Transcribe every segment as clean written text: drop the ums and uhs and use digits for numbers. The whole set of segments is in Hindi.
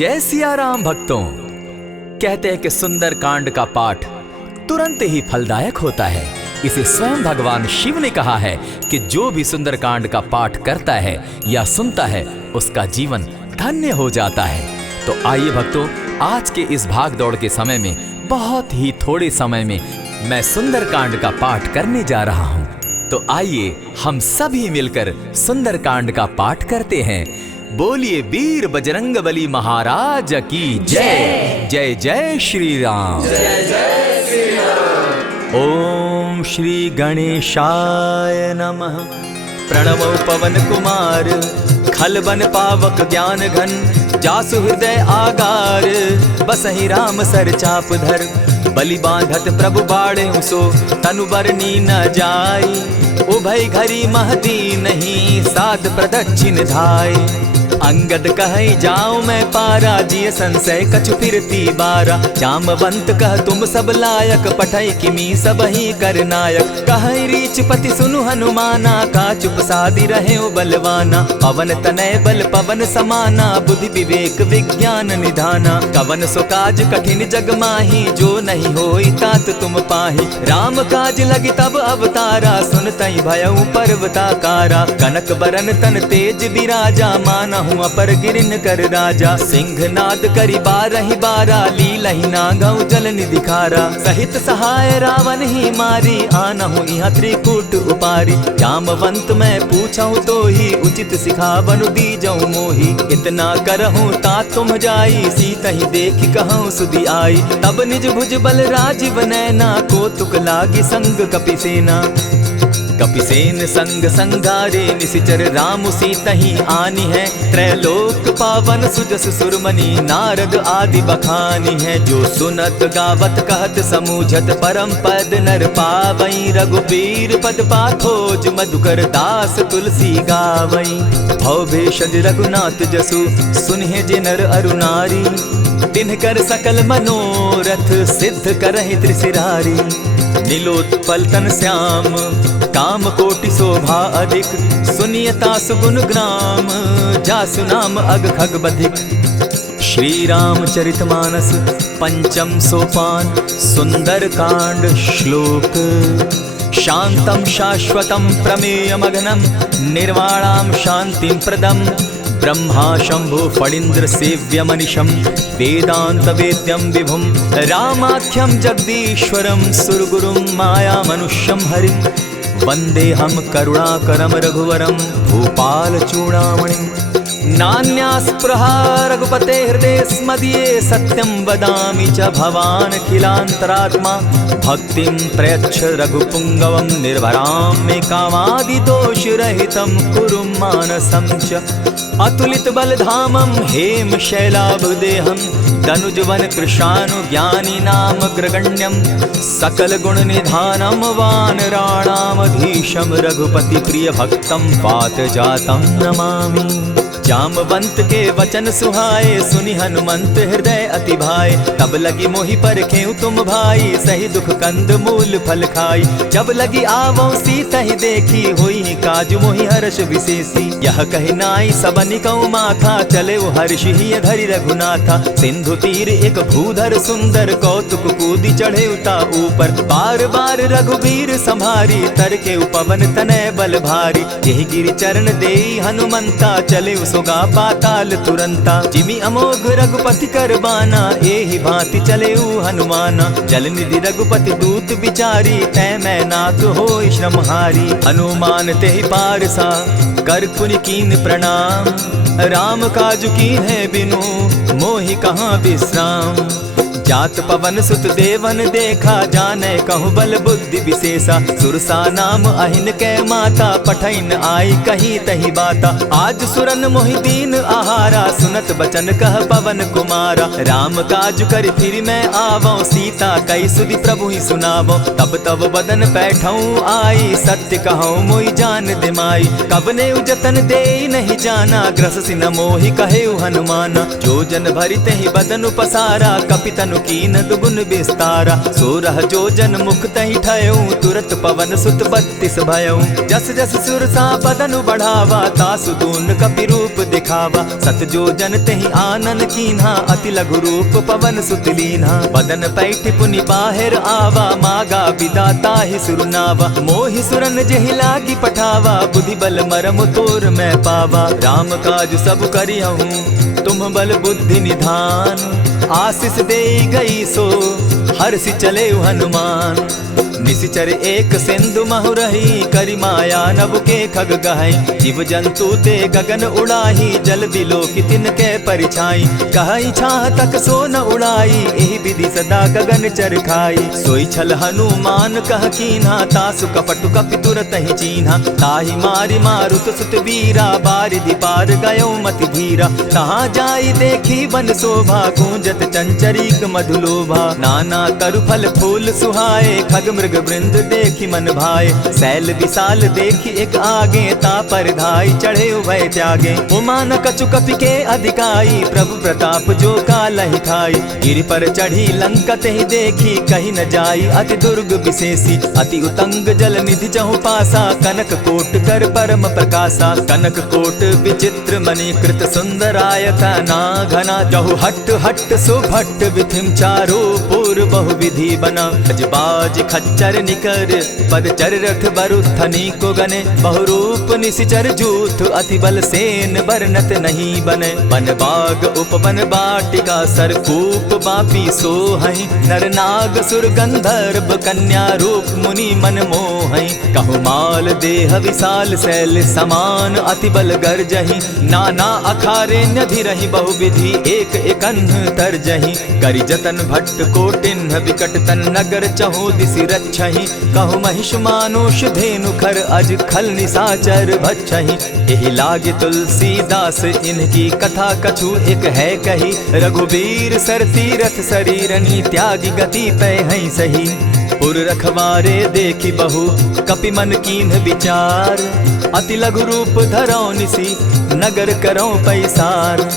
जय सिया राम भक्तों। कहते हैं कि सुंदर कांड का पाठ तुरंत ही फलदायक होता है। इसे स्वयं भगवान शिव ने कहा है कि जो भी सुंदर कांड का पाठ करता है या सुनता है उसका जीवन धन्य हो जाता है। तो आइए भक्तों, आज के इस भाग दौड़ के समय में बहुत ही थोड़े समय में मैं सुंदर कांड का पाठ करने जा रहा हूँ। तो आइए हम सभी मिलकर सुंदर कांड का पाठ करते हैं। बोलिए वीर बजरंगबली महाराज की जय। जय जय श्री राम। जय जय श्री राम। ओम श्री गणेशाय नमः। प्रणवो पवन कुमार, खलबन पावक ज्ञान घन, जासु हृदय आगार, बसहि राम सर चाप धर, बलि बांधत प्रभु बाढ़े सो, तनु बरनी न जाई, उभय घरी महदी नहीं, साध प्रदक्षिण धाय। अंगद कहे जाऊं मैं पारा, जिय संशय कछु फिरती बारा, जामवंत कह तुम सब लायक, पठै किमी सब ही कर नायक, कहे रीच पति सुनु हनुमाना, का चुप सादी रहे बलवाना, पवन तनय बल पवन समाना, बुद्धि विवेक विज्ञान निधाना, कवन सो काज कठिन जग माही, जो नहीं होई तात तुम पाही, राम काज लगी तब अवतारा, सुनतई भयउ पर्वताकारा, कनक बरन तन तेज विराजा, मानहु अपर गिरिन कर राजा, सिंहनाद करि बारहि बारा, लीलहि नागौ जल निधि खारा, सहित सहाय रावण ही मारी, आनहु इहाँ त्रिकूट उपारी, जामवंत मैं पूछऊं तो ही, उचित सिखावनु दीजऊं मोही, इतना करहूं तात तुम जाई, सीतहि देखि कहूं सुधि आई, तब निज भुज बल राजीव नैना, कौतुक लागी संग कपिसेना, कपिसेन संग संगारे, निशिचर राम सीतहि आनी है, त्रैलोक पावन सुजस सुरमणि, नारद आदि बखानी है, जो सुनत गावत कहत समूझत, परम पद नर पावई, रघुबीर पद पाथोज, मधुकर दास तुलसी गावई, भव भेषज रघुनाथ जसु, सुनहि जे नर अरु नारी, तिनकर सकल मनोरथ, सिद्ध करहि त्रिशिरारी, नीलोत्पल तन श्याम, काम कोटि शोभा अधिक, सुनियता सुगुण ग्राम, जासु नाम अग खग बधिक। श्री रामचरितमानस पंचम सोपान, सुंदर कांड श्लोक। शांतम शाश्वतम प्रमेयमघनम, निर्वाणाम शांतिम प्रदम, ब्रह्मा शंभु फणीन्द्र सेव्य मनिशम, वेदांत वेद्यम विभुम, रामाख्यम जगदीश्वरम, सुरगुरुम माया मनुष्यम हरिम, वंदे हम करुणाकरम रघुवरम, भूपाल चूड़ामणिम, नान्यास्पृहा रघुपते हृदय स्मदीये, सत्यं वदामि च भवान् खिलान्तरात्मा, भक्तिं प्रयच्छ रघुपुंगवं, निर्भरां मे कामादिदोषरहितं, कुरु मानसं च अतुलित बलधामं, हेम शैलाभदेहं, तनुजवन कृशानु ज्ञानी नाम ग्रगण्यं, सकल गुण निधानं, वानराणामधीशं, रघुपति प्रिय भक्तं, पात जातं नमामि। जामवंत के वचन सुहाए, सुनि हनुमंत हृदय अति भाए, तब लगी मोहि परखेउ तुम भाई, सही दुख कंद मूल फल खाई, जब लगी आवो सीतहि देखी, होई काज मोहि हर्ष विशेषी, यह कहि नाई सबनि कौ माथा, चले वो हर्ष ही धरि रघुनाथा, सिंधु तीर एक भूधर सुंदर, कौतुक कूदी चढ़े उता ऊपर, बार बार रघुबीर संभारी, तर के उपवन तनय बल भारी, यही गिरि चरण देई हनुमंता, चले सोगा पाताल तुरंता, जिमि अमोघ रघुपति कर बाना, एहि भांति चले हनुमाना, जल निधि रघुपति दूत बिचारी, तै मैं नाथ होई श्रमहारी, हनुमान तेहि पारसा, कर पुनि कीन प्रणाम, राम काज कीन है बिनु, मोहि कहाँ विश्राम, जात पवन सुत देवन देखा, जाने कहु बल बुद्धि विशेषा, सुरसा नाम अहिन कै माता, पठैन आई कही तही बाता, आज सुरन मोहि दीन आहारा, सुनत बचन कह पवन कुमारा, राम काज कर फिर मैं आवो, सीता कई सुधि प्रभु ही सुनावो, तब तब बदन बैठऊं आई, सत्य कहूँ मोहि जान दिमाई, कबने उजतन दे नहीं जाना, ग्रस सिन मोहि कहे हनुमाना, जो जन भरित ही बदन पसारा, कपितनु कीन दुगुन विस्तारा। 16 जोजन मुख तहि ठयऊ, तुरत पवन सुत 32 भयऊ। जस जस सुर सा बदन बढ़ावा, तासु दून कपि रूप दिखावा। 7 जोजन तेहि आनन कीन्हा, अति लघु रूप पवन सुत लीन्हा। बदन पैठ पुनि बाहिर आवा, मागा विदा ताहि सुरनावा। मोहि सुरन जेहि लागी पठावा, बुद्धि बल मरम तोर मैं पावा। राम काज सब करिहूँ, तुम बल बुद्धि निधान। आशीष दे गई सो हर्षि चले हनुमान। निशिचर एक सिंधु महु रही, करि माया नभ के खग गहई। जीव जंतु ते गगन उड़ाही, जल बिलो की तिनके परिछाई। कहई छाह तक सो न उड़ाई, एहि विधि सदा गगन चर खाई। सोई छल हनुमान कह कीन्हा, तासु कपटु कपि तुरत ही चीन्हा। ताहि मारि मारुत सुत वीरा, बारिधि पार गयो मति धीरा। कहाँ जाई देखी वन शोभा, गूंजत चंचरीक मधुलोभा। नाना तरु फल फूल सुहाए, खग मृग वृंद देखी मन भाए। सैल विशाल देखी एक आगे, ता पर धाई चढ़े भय त्यागे। उमान कछु कपि के अधिकाई, प्रभु प्रताप जो कालहि खाई। गिरि पर चढ़ी लंका तेहि देखी, कहीं न जाई अति दुर्ग विशेषी। अति उतंग जल निधि जहु पासा, कनक कोट कर परम प्रकाशा। कनक कोट विचित्र मणि कृत सुंदरायत ना घना। जहु हट हट सुभट विधिम चारो पूर्व बहु विधि बना। अजबाज खच्चर निकर पदचर रथ बरुथनी को गने। बहुरूप निशिचर जूथ, अति बल सेन बरनत नहीं बने। वन बाग उपवन बाटिका, सरकूप बापी सोहई। नर नाग सुर गंधर्व कन्या, रूप मुनि मन मोहई। कहु माल देह विशाल शैल समान, अति बल गर्जही। नाना अखारे न्यधिरहि बहुविधि, एक एकन्ह तरजही। करि जतन भट्ट कोटिन्ह, विकट तन नगर चहु दिसि रक्षहि। कहु महिष मानुष धेनु खर, अज खल निशाचर भक्षहि। एहि लागे तुलसीदास, इनकी कथा कछु एक है कही। रघुबीर सर तीरथ शरीरनी, त्यागी गति पै हई सही। पुर रखवारे देखी बहु, कपि मन कीन्ह विचार। अति लघु रूप धरौ निसी, नगर करौ पैसार।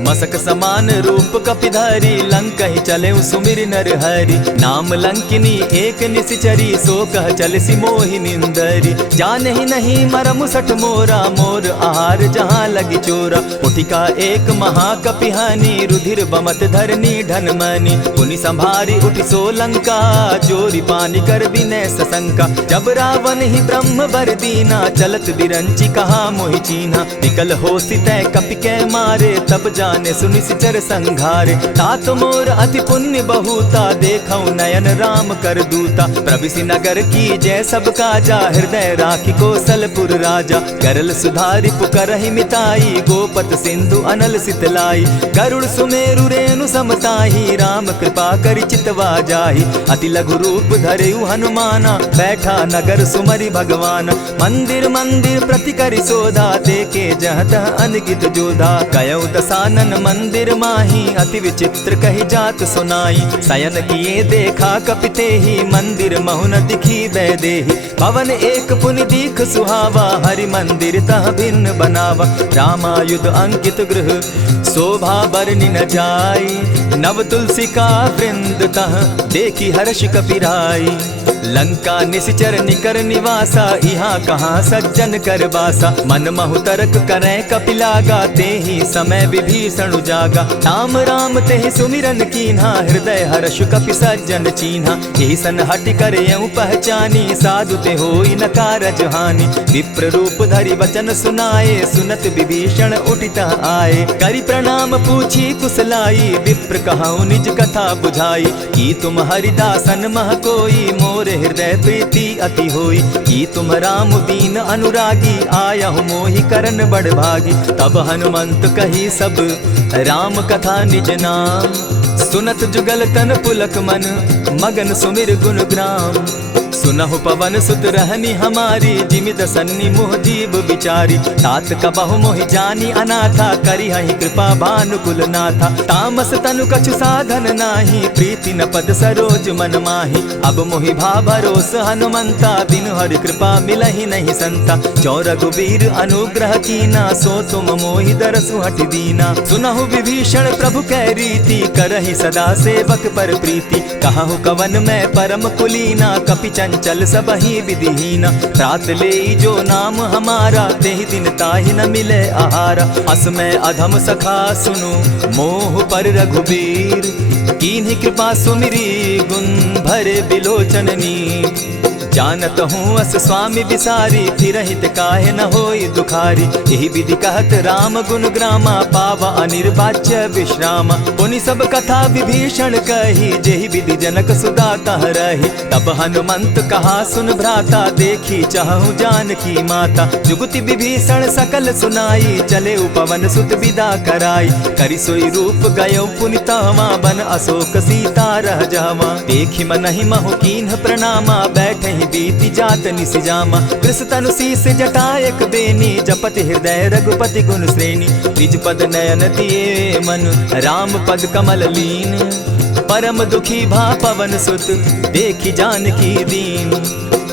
मसक समान रूप कपिधारी, लंक ही चले सुमिर नर हरि। नाम लंकिनी एक निशिचरी, सो कह चल सी मोहि निंदरी। जाने ही नहीं मरम सठ मोरा, मोर आहार जहाँ लगी चोरा। उठिका एक महाकपिहानी, रुधिर बमत धरनी ढन मनी। पुनि संभारी उठि सो लंका, चोरी पानी कर विनय सशंका। जब रावण ही ब्रह्म बर दीना, चलत बिरंची कहा मोहि चीन्हा। निकल हो सितै कपि के मारे, तब जाने सुनि सिचर संघारे। तात मोर अति पुण्य बहुता, देखौ नयन राम कर दूता। प्रविशि नगर की जय सब काजा, हृदय राखी कौशलपुर राजा। करल सुधारि पुकरहि मिताई, गोपत सिंधु अनल सितलाई। गरुड़ सुमेरु रेणु समताही, राम कृपा करि चितवा जाहि। अति लघु रूप धरेउ हनुमाना, बैठा नगर सुमरि भगवान। मंदिर मंदिर प्रति करि सोधा, देखे जह तह अनगित जोधा। कयौ दसानन मंदिर माही, अति विचित्र कही जात सुनाई। शयन किए देखा कपिते ही, मंदिर महु न दिखी वैदेही। भवन एक पुनि दीख सुहावा, हरि मंदिर तह भिन्न बनावा। रामायुध अंकित गृह, शोभा बरनि न जाई। नव तुलसी का वृंद तह, देखी हर्ष कपिराई। लंका निशिचर निकर निवासा, यहाँ कहाँ सज्जन कर बासा। मन महु तरक करै कपिलागा, तेहि समय विभीषण उजागा। राम राम तेहि सुमिरन कीन्हा, हृदय हर्ष कपि सज्जन चीन्हा। एहि सन हटि करयउ पहचानी, साधु ते होई न कारज हानि। विप्र रूप धरि वचन सुनाए, सुनत विभीषण उठित आए। करि प्रणाम पूछी कुशलाई, विप्र कहौ निज कथा बुझाई। की तुम हरिदासन मह कोई, मोर हृदय प्रीति अति होई। की तुम राम दीन अनुरागी, आयहु मोहि करन बड़ भागी। तब हनुमंत कही सब राम कथा निज नाम। सुनत जुगल तन पुलक मन, मगन सुमिर गुण ग्राम। सुनहु पवन सुत रहनी हमारी, जिमिद सन्नी मोह जीव विचारी। तात कबहु मोहि जानी अनाथा, करी हहि कृपा भानुकुल नाथा। तामस तनु कछु साधन नाही, प्रीति न पद सरोज मन माही। अब मोहि भा भरोस हनुमंता, बिनु हरि कृपा मिलहि नहीं संता। जो रघुबीर अनुग्रह कीना, सो तुम मोहि दरसु हटि दीना। सुनहु विभीषण प्रभु कै रीति, करहि सदा सेवक पर प्रीति। कहु कवन मैं परम कुलीना, कपि चंचल सबहि विधिहीना। रात ले जो नाम हमारा, तेहि दिन ताहि न मिले आहारा। अस मैं अधम सखा सुनु, मोह पर रघुबीर। कीन्ही कृपा सुमिरी, गुण भरे बिलोचन नीर। जानत हूँ अस स्वामी विसारी, फिरहित काहे न होई दुखारी। यही विधि कहत राम गुण ग्रामा, पावा अनिर्वाच्य विश्रामा। पुनि सब कथा विभीषण कही, जेहि विधि जनक सुदा कह रही। तब हनुमंत कहा सुन भ्राता, देखी चाहूँ जानकी माता। जुगति विभीषण सकल सुनाई, चले पवन सुत विदा कराई। करि सोई रूप गयो पुनि तहवा, बन अशोक सीता रह जावा। देखी मनहि महु कीन्ह प्रणामा, बैठहि बीती जात निसिजामा। कृष तनु शीस जटायक बेनी, जपति हृदय रघुपति गुण श्रेणी। निज पद नयन दिए मन, राम पद कमल लीन। परम दुखी भा पवन सुत, देखी जानकी दीन।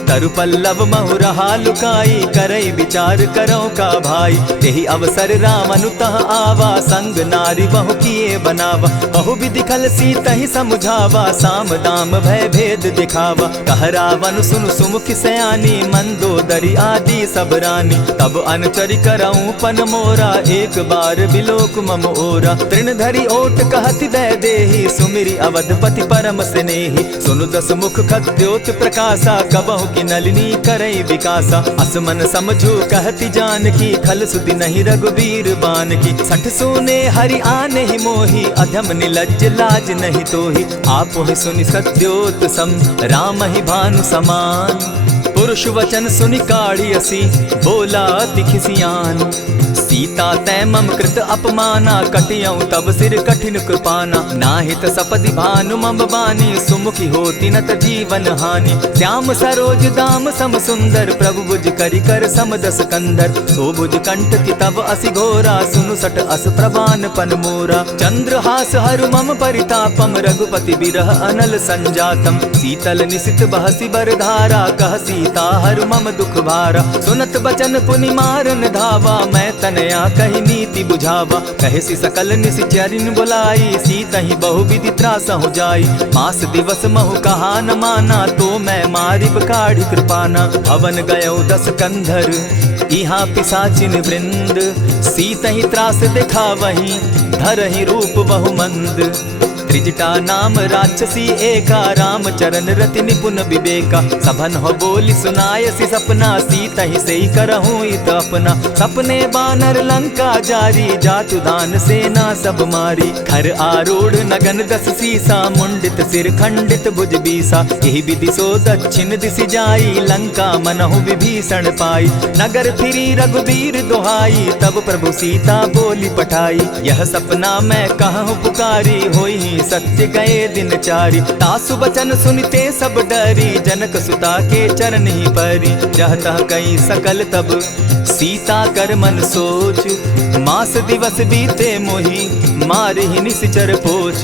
तरु पल्लव महु रहा लुकाई, करई विचार करो का भाई। यही अवसर राम अनुतः आवा, संग नारी बहु किए बनावा। बहु विधि खल सीतहि समझावा, साम दाम भय भेद दिखावा। कह रावण सुन सुमुख सयानी, मंदोदरी आदि सब रानी। तब अनुचरि करऊं पन मोरा, एक बार बिलोक मम ओरा। तृण धरि ओट कहति दय देहि, सुमिरि अवधपति परम स्नेही। सुनु दस मुख खद्योत प्रकाशा, कबहु की नलिनी करई विकासा। असमन समझो कहती जानकी, खल सुधि नहीं रघुबीर बान की। सठ सोने हरि आने ही मोही, अधम निलज्ज लाज नहीं तोही। आप ही सुनि सत्योत सम, राम ही भानु समान। पुरुष वचन सुनि काढ़ी असी, बोला अति खिसियान। सीता तै मम कृत अपमाना, कटियऊं तब सिर कठिन कृपाना। नाहित सपदि भानु मम बानी, सुमुखी होती नत जीवन हानि। श्याम सरोज दाम सम सुंदर, प्रभु भुज करि कर सम दस कंधर। सो भुज कंठ की तब असि घोरा, सुनु सट अस प्रवान पन मोरा। चंद्रहास हरु मम परितापम, रघुपति बिरह अनल संजातम। शीतल निशित बहसी बरधारा, कह सीता हरु मम दुख भारा। सुनत बचन पुनि मारन धावा, मैं तनया कही नीति बुझावा। कहे सी सकल निशिचरिन बुलाई, सीतहि बहु विधि त्रास हो जाई। मास दिवस महु कहा न माना, तो मैं मारिब काढ़ी कृपाना। भवन गयो दस कंधर, इहाँ पिशाचिन वृंद। सीतहि त्रास दिखावहि, धरहि रूप बहु मंद। त्रिजटा नाम राक्षसी एका, राम चरण रति निपुण विवेका। सभन हो बोली सुनायसी सपना, सीतहि सेई करहूँ इत अपना। सपने बानर लंका जारी, जातु दान सेना सब मारी। खर आरूढ़ नगन दस सीसा, मुंडित सिर खंडित भुज बीसा। यही विधि सो दक्षिण दिशि जाई, लंका मनहु विभीषण पाई। नगर फिरी रघुबीर दुहाई, तब प्रभु सीता बोली पठाई। यह सपना मैं कहूँ पुकारी, होई सत्य गए दिन चारी। तासु बचन सुनते सब डरी, जनक सुता के चरण ही परी। जहतः कई सकल तब सीता कर मन सोच, मास दिवस बीते मोही, मारे ही निश्चर पोच।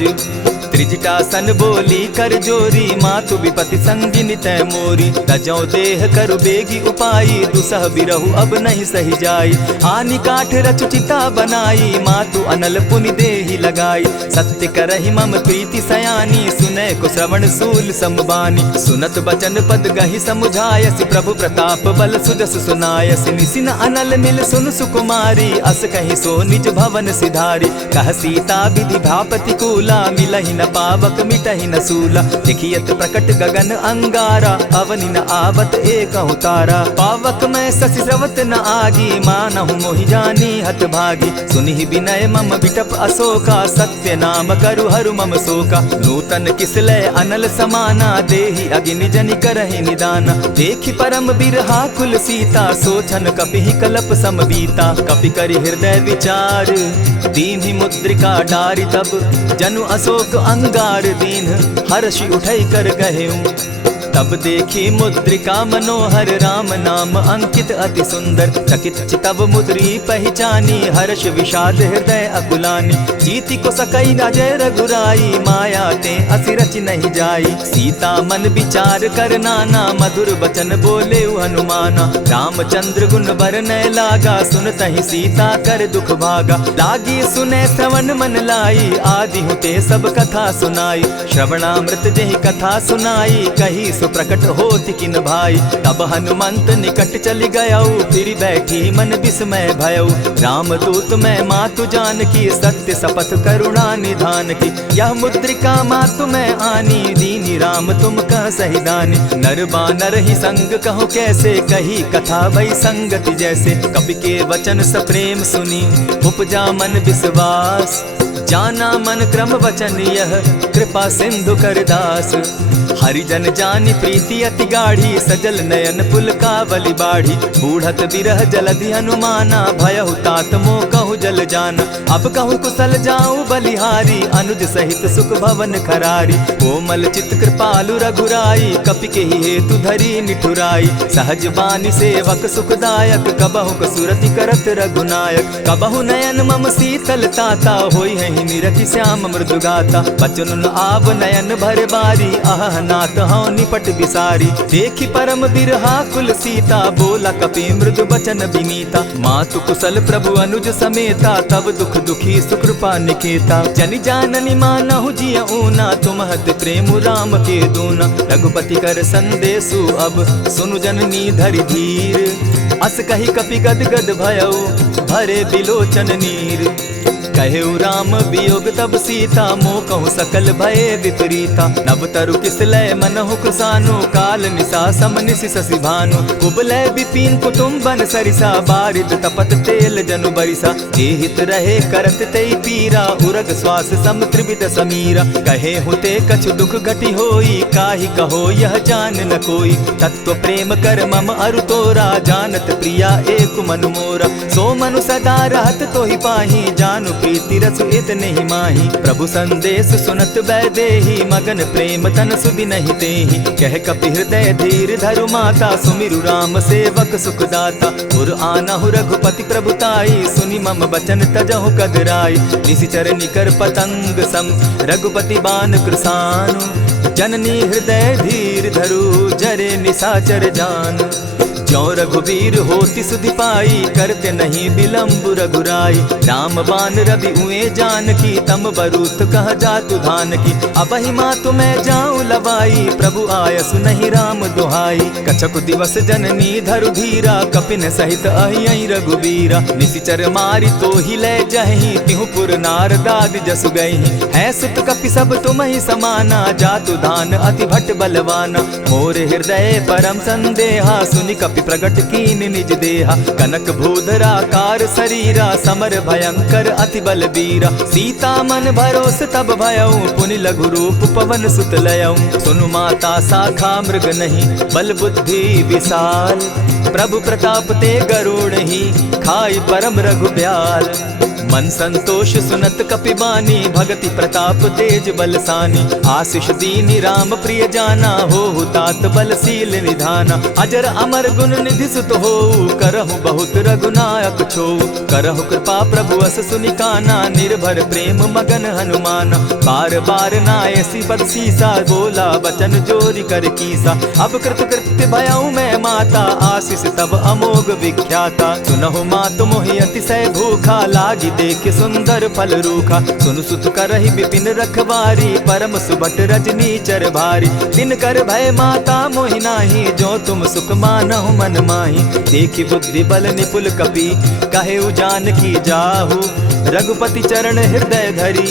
त्रिजटा सन बोली कर जोरी, मातु विपति संगिनी तै मोरी। तजौ देह करु बेगी उपाई, दुसह बिरहु अब नहीं सही जाई। आनी काठ रच चिता बनाई, मातु अनल पुनि देहि लगाई। सत्य करहि मम प्रीति सयानी, सुनै को श्रवण सूल समबानी। सुनत बचन पद गहि समुझायसि, प्रभु प्रताप बल सुजस सुनायसि। निसिन अनल मिल सुन सुकुमारी, अस कहि सो निज भवन सिधारी। कह सीता विधि भा प्रतिकूला, मिलहि न पावक मिटहि न सूला। देखियत प्रकट गगन अंगारा, अवनि न आवत एकहु तारा। पावक मैं शशि स्रवत न आगी, मानहु मोहि जानी हत भागी। सुनिहि विनय मम बिटप अशोका, सत्य नाम करु हरु मम शोका। नूतन किसलय अनल समाना, देहि अगिनि जनि करहि निदाना। देखि परम बिरहा कुल सीता, सोचन कपिहि कलप सम बीता। कपि करि हृदय विचार, दीन्हि मुद्रिका डारि। तब जनु अशोक अंगार दीन, हर्षि उठै कर गहेऊं। तब देखी मुद्रिका मनोहर राम नाम अंकित अति सुंदर। चकित चितव मुद्री पहचानी हर्ष विषाद हृदय अकुलानी। जीति को सकई अजय रघुराई माया ते असि रच नहीं जाई। सीता मन विचार कर नाना मधुर बचन बोले हनुमाना। रामचंद्र गुण बरनय लागा सुनतहि सीता कर दुख भागा। लागी सुने श्रवण मन लाई आदि हुते सब कथा सुनाई। श्रवणामृत जेहि कथा सुनाई कही सुप्रकट होति किन भाई। तब हनुमंत निकट चली गयऊ फिर बैठी मन विस्मय भयऊ। रामदूत मैं मातु जानकी सत्य शपथ करुणा निधान की। यह मुद्रिका मातु मैं आनी दीनी राम तुम कह सही दानी। नर बानर ही संग कहो कैसे कही कथा भई संगति जैसे। कपि के वचन सप्रेम सुनी उपजा मन विश्वास। जाना मन क्रम वचन यह कृपा सिंधु कर दास। हरिजन जानी प्रीति अति गाढ़ी सजल नयन पुलकावली बाढ़ी। बूढ़त बिरह जलधि हनुमाना भयहु तात मोह कहु जल जाना। अब कहु कुशल जाऊं बलिहारी अनुज सहित सुख भवन खरारी। कोमल चित कृपालु रघुराई कपि के ही हेतु धरी निठुराई। सहज बानी सेवक सुखदायक कबहु कसुरति करत रघुनायक। कबहु नयन मम शीतल ताता होई है निरखि श्याम मृदु गाता। बचन आव नयन भर बारी आह नाथ हौ निपट बिसारी। देखी परम बिरहा कुल सीता बोला कपि मृदु बचन विनीता। मातु कुशल प्रभु अनुज समेता तब दुख दुखी सुकृपा निकेता। जनि जाननी मानहु जिय ऊना तुम हत प्रेम राम के दूना। रघुपति कर संदेशु अब सुनु जननी धरि धीर। अस कही कपि गद गद भयऊ भरे बिलोचन नीर। कहेउ राम वियोग तब सीता मोह कहु सकल भय विपरीता। नव तरु किसलय मनहु कृसानु काल निशा सम निशि शशि भानु। उबलय विपिन कुटुम्बन सरिसा बारिद तपत तेल जनु बरिसा। जे हित रहे करत तेई पीरा उरग श्वास सम त्रिविध समीरा। कहे हुते कछु दुख घटी होई काहि कहो यह जान न कोई। तत्व प्रेम कर मम अरु तोरा जानत प्रिया एक मनु मोरा। सो मनु सदा रहत तोहि पाही जानु प्रीति रस इतने ही माही। प्रभु संदेश सुनत वैदेही मगन प्रेम तन सुधि नहीं तेहि। कह कपि हृदय धीर धरु माता सुमिरु राम सेवक सुखदाता। पुर आनहु रघुपति प्रभुताई सुनि मम बचन तजहु कदराई। निशिचर निकर पतंग सम रघुपति बान कृसानु। जननी हृदय धीर धरु जरे निशाचर जान। जो रघुवीर होति सुधि पाई करते नहीं विलम्ब रघुराई। राम बान रवि उए जानकी तम बरूत कह जातु धान की। अबहि मातु मैं जाऊं लवाई प्रभु आयसु नहीं राम दुहाई। कछक दिवस जननी धरु धीरा कपिन सहित अहियहि रघुवीरा। निशिचर मारि तो ही ले जहि तिहु पुर नार दाद जसु गई। है सुत कपि सब तुम ही समाना जातु धान अति भट बलवाना। मोर हृदय परम संदेहा सुनि कपि प्रगट कीन निज देहा। कनक भूधराकार शरीरा समर भयंकर अति बलबीरा। सीता मन भरोस तब भयऊ पुनि लघु रूप पवन सुत लयऊ। सुनु माता शाखा मृग नहीं बल बुद्धि विशाल। प्रभु प्रताप ते गरुड़ ही खाई परम रघुब्याल। मन संतोष सुनत कपि बानी भगति प्रताप तेज बलसानी। आशीष दीनी राम प्रिय जाना हो तात बलशील निधाना। अजर अमर गुण निधि सुत हो करहु बहुत रघुनायक छो। करहु कृपा प्रभु अस सुनि काना निर्भर प्रेम मगन हनुमाना। बार बार नायसी पद सीसा बोला बचन जोरी कर कीसा। अब कृत कृत्य भयऊ मैं माता आशीष तब अमोघ विख्याता। सुनहु मातु मोहि अतिशय भूखा लागी देख सुंदर फल रूखा। सुनु सुत करहि विपिन रखवारी परम सुबट रजनी चर भारी। दिन कर भय माता मोहि नाही जो तुम सुख मानहु मन माही। देखी बुद्धि बल निपुल कपि कहेउ जानकी जाहु। रघुपति चरण हृदय धरी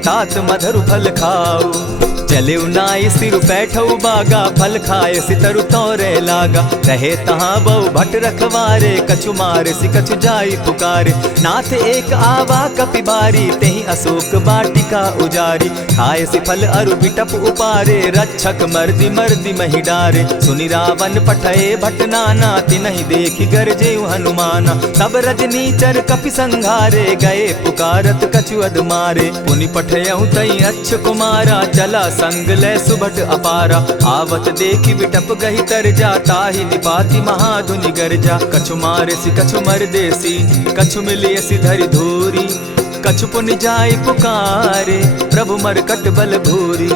तात मधुर फल खाऊ। चले नाई सिर बैठऊ बागा फल खाए सितरु तोरे लागा। रहे तहाँ बहु भट रखवारे कछु मारे सि कछु जाई पुकारे। नाथ एक आवा कपि बारी तेहि अशोक बाटिका उजारी। खाए सि फल अरु बिटप उपारे रक्षक मर्दि मर्दि महि डारे। सुनि रावण पठए भट नाना तिनहि देखि गरजे हनुमाना। सब रजनीचर कपि संघारे गए पुकारत कछु अध मारे। पुनि पठयऊ तई अच्छ कुमारा चला संग ले सुभट अपारा। आवत देखी बिटप गही तर जा, ताहि निपाति महाधुनि गर्जा। कछु मारे सी कछु मर देसी, कछु मिले सी धरि धूरी। कछु पुनि जाय पुकारे, प्रभु मरकट बल भूरी।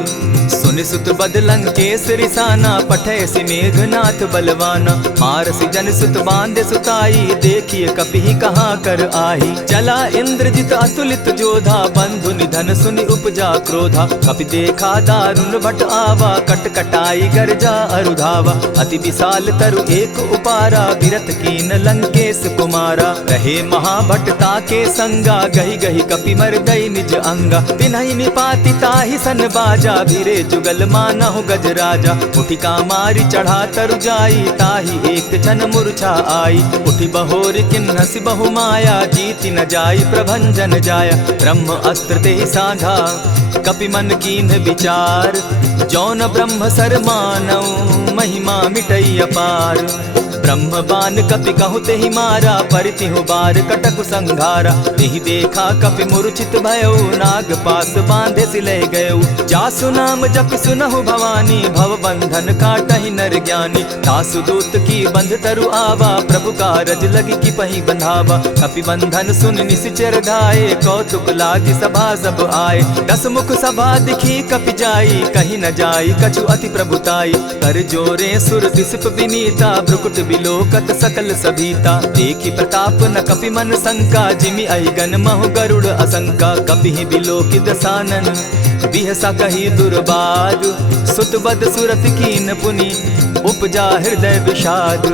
सुनि सुत बद लंकेश रिसाना, पठे सि मेघनाथ बलवाना। मार सि जन सुत बांधे सुताई, देखिए कपि कहाँ कर आही। चला इंद्रजित अतुलित जोधा, बंधु निधन सुनि उपजा क्रोधा। कपि देखा दारुण भट आवा, कट कटाई गर्जा अरुधावा। अति विशाल तरु एक उपारा, विरत कीन लंकेश कुमारा। रहे महाभट ताके संगा, गही गही कपि मर गई निज अंगा। तिन्हि निपाति ताहि सन बाजा, भीरे जुगल मानहु गजराजा। उठी कामारी चढ़ा तरु जाई, ताहि एक जन मूर्छा आई। उठी बहोर किन्हसि बहु माया, जीति न जाई प्रभंजन जाया। ब्रह्म अस्त्र तेहि साधा, कपि मन कीन्ह विचार। जौन ब्रह्म सर मानौ, महिमा मिटई अपार। ब्रह्म बान कपि कहु तेहि मारा, परितिहु बार कटकु संघारा। तेहि देखा कपि मूर्छित भयो, नाग पास बांधे सिले गयो। जासु नाम जपि सुनहु भवानी, भव बंधन काटहि नर ज्ञानी। दासु दूत की बंध तरु आवा, प्रभु कारज लगी की पही बंधावा। कपि बंधन सुन निसिचर धाये, कौतुक लागी सभा सब आए। दस मुख सभा दिखी कपि जाई, कहीं न जाई कछु अति प्रभुताई। कर जोरे सुर दिसप विनीता, ब्रुकुट बिलोकत सकल सभीता। देखी प्रताप न कपि मन शंका, जिमि अहिगन महु गरुड़ असंका। कपि बिलोकि दसानन, बिहसा कही दुर्बाद। सुत बद सुरत कीन पुनि, उपजा हृदय विषाद।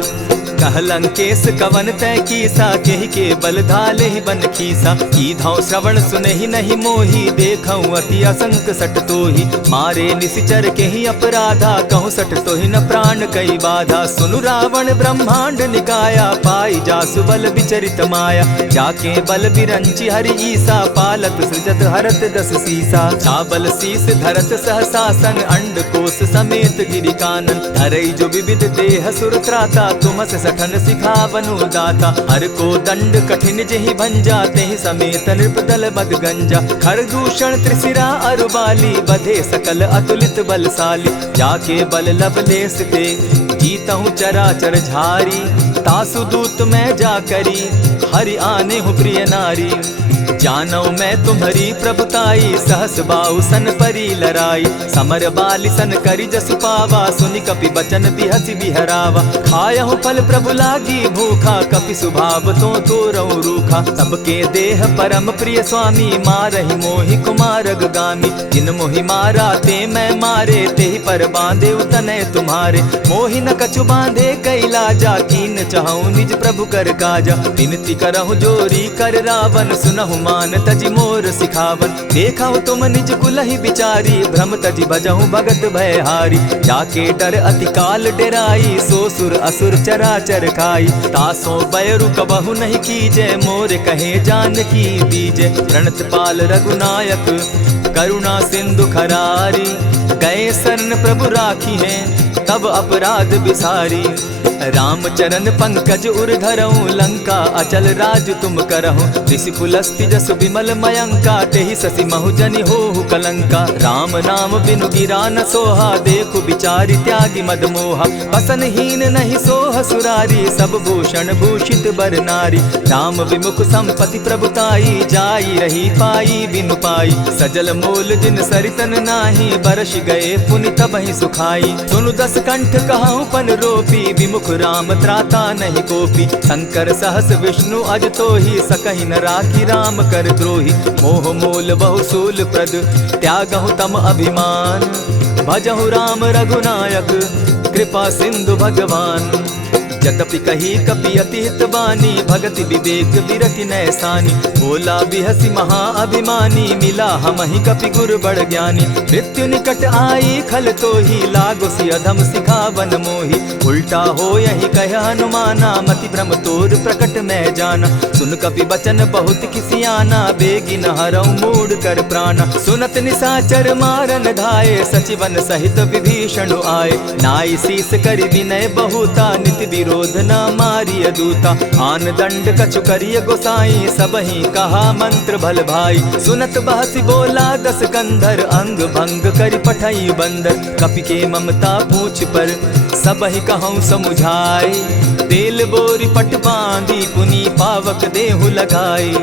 कह लंकेश कवन तय कीसा, केहि के बल धाले ही बन खीसा। कीधौ श्रवण सुनहि नहीं मोही, देखऊं अति असंक सट तोही। मारे निसिचर केहि अपराधा, कहूँ सट तोहि न प्राण कई बाधा। सुनु रावण ब्रह्मांड निकाया, पाई जासु बल विचरित माया। जाके बल बिरंची हरि ईसा, पालत सृजत हरत दस सीसा। चावल शीस धरत सहसासन, अंड कोश समेत गिरि कानन। धरई जो विविध देह सुर त्राता, तुमस सठन सिखावनु दाता। हर को दंड कठिन जेहि भंजा, तेहि समेत नृप दल बद गंजा। खरदूषण त्रिशिरा अरुबाली, बधे सकल अतुलित बलशाली। जाके बल लवलेस ते, जीतहु चराचर झारी। तासु दूत मैं जा करी, हरि आने हूँ प्रिय नारी। जानौ मैं तुम्हारी प्रभुताई, सहस बाहु सन परी लराई। समर बाली सन करी जसु पावा, सुनि कपि बचन बिहसि बिहरावा। खायहु फल प्रभु लागी भूखा, कपि सुभाव तो तोरऊ रूखा। सबके देह परम प्रिय स्वामी, मारहि मोहि कुमारग गामी। जिन मोहि मारा ते मैं मारे, तेहि पर बांधे उतने तुम्हारे। मोहि न कछु बांधे कैलाजा, कीन चाहूं निज प्रभु कर काजा। विनती करहु जोरी कर रावण, सुनहु मान तजि मोर सिखावन। देखा तुम निज कुलहि बिचारी, भ्रम तजि भजहु भगत भयहारी। जाके डर अति काल डेराई, सो सुर असुर चराचर खाई। तासो बैरु कबहु नहीं कीजे, मोर कहे जानकी दीजे। प्रणत पाल रघुनायक, करुणा सिंधु खरारी। गए शरण प्रभु राखी हैं, तब अपराध बिसारी। रामचरण पंकज उर धरऊं, लंका अचल राज तुम करहूं। ऋषि पुलस्ति जस विमल मयंका, तेहि ससि महु जनि होहु कलंका। राम नाम बिनु गिरा न सोहा, देखु बिचारी त्यागी मद मोहा। बसन हीन नहीं सोह सुरारी, सब भूषण भूषित बर नारी। राम विमुख संपति प्रभुताई, जाई रही पाई बिनु पाई। सजल मोल जिन सरितन नाही, बरस गए पुनि तबहि सुखाई। सुनु दस कंठ कहूँ पन रोपी, विमुख राम त्राता नहीं कोपी। शंकर सहस विष्णु अज तोहि, सकहि न राखी राम कर द्रोही। मोह मोल बहुसूल प्रद, त्यागहु तम अभिमान। भजहु राम रघुनायक, कृपा सिंधु भगवान। जतपि कही कपि अति हित बानी, भगति विवेक विरति नैसानी। बोला बिहसि महा अभिमानी, मिला हमहि कपि गुर बड़ ज्ञानी। मृत्यु निकट आई खल तोहि, लागो सि अधम सिखावन मोहि। उल्टा हो यही कह हनुमाना, मति भ्रम तोर प्रकट मैं जाना। सुन कपि बचन बहुत किसियाना, बेगी न हरऊं मूढ़ कर प्राणा। सुनत निसाचर मारन धाये, सचिवन सहित विभीषण आए। नाई शीस करि विनय बहुता, नित विरोध क्रोध न मारिय दूता। आन दंड कछु करिय गोसाई, सबहि कहा मंत्र भल भाई। सुनत बहसी बोला दस कंधर, अंग भंग करि पठई बंदर। कपि के ममता पूछ पर, सबहि कहूँ समुझाए। तेल बोरी पट बांधी, पुनि पावक देहु लगाई।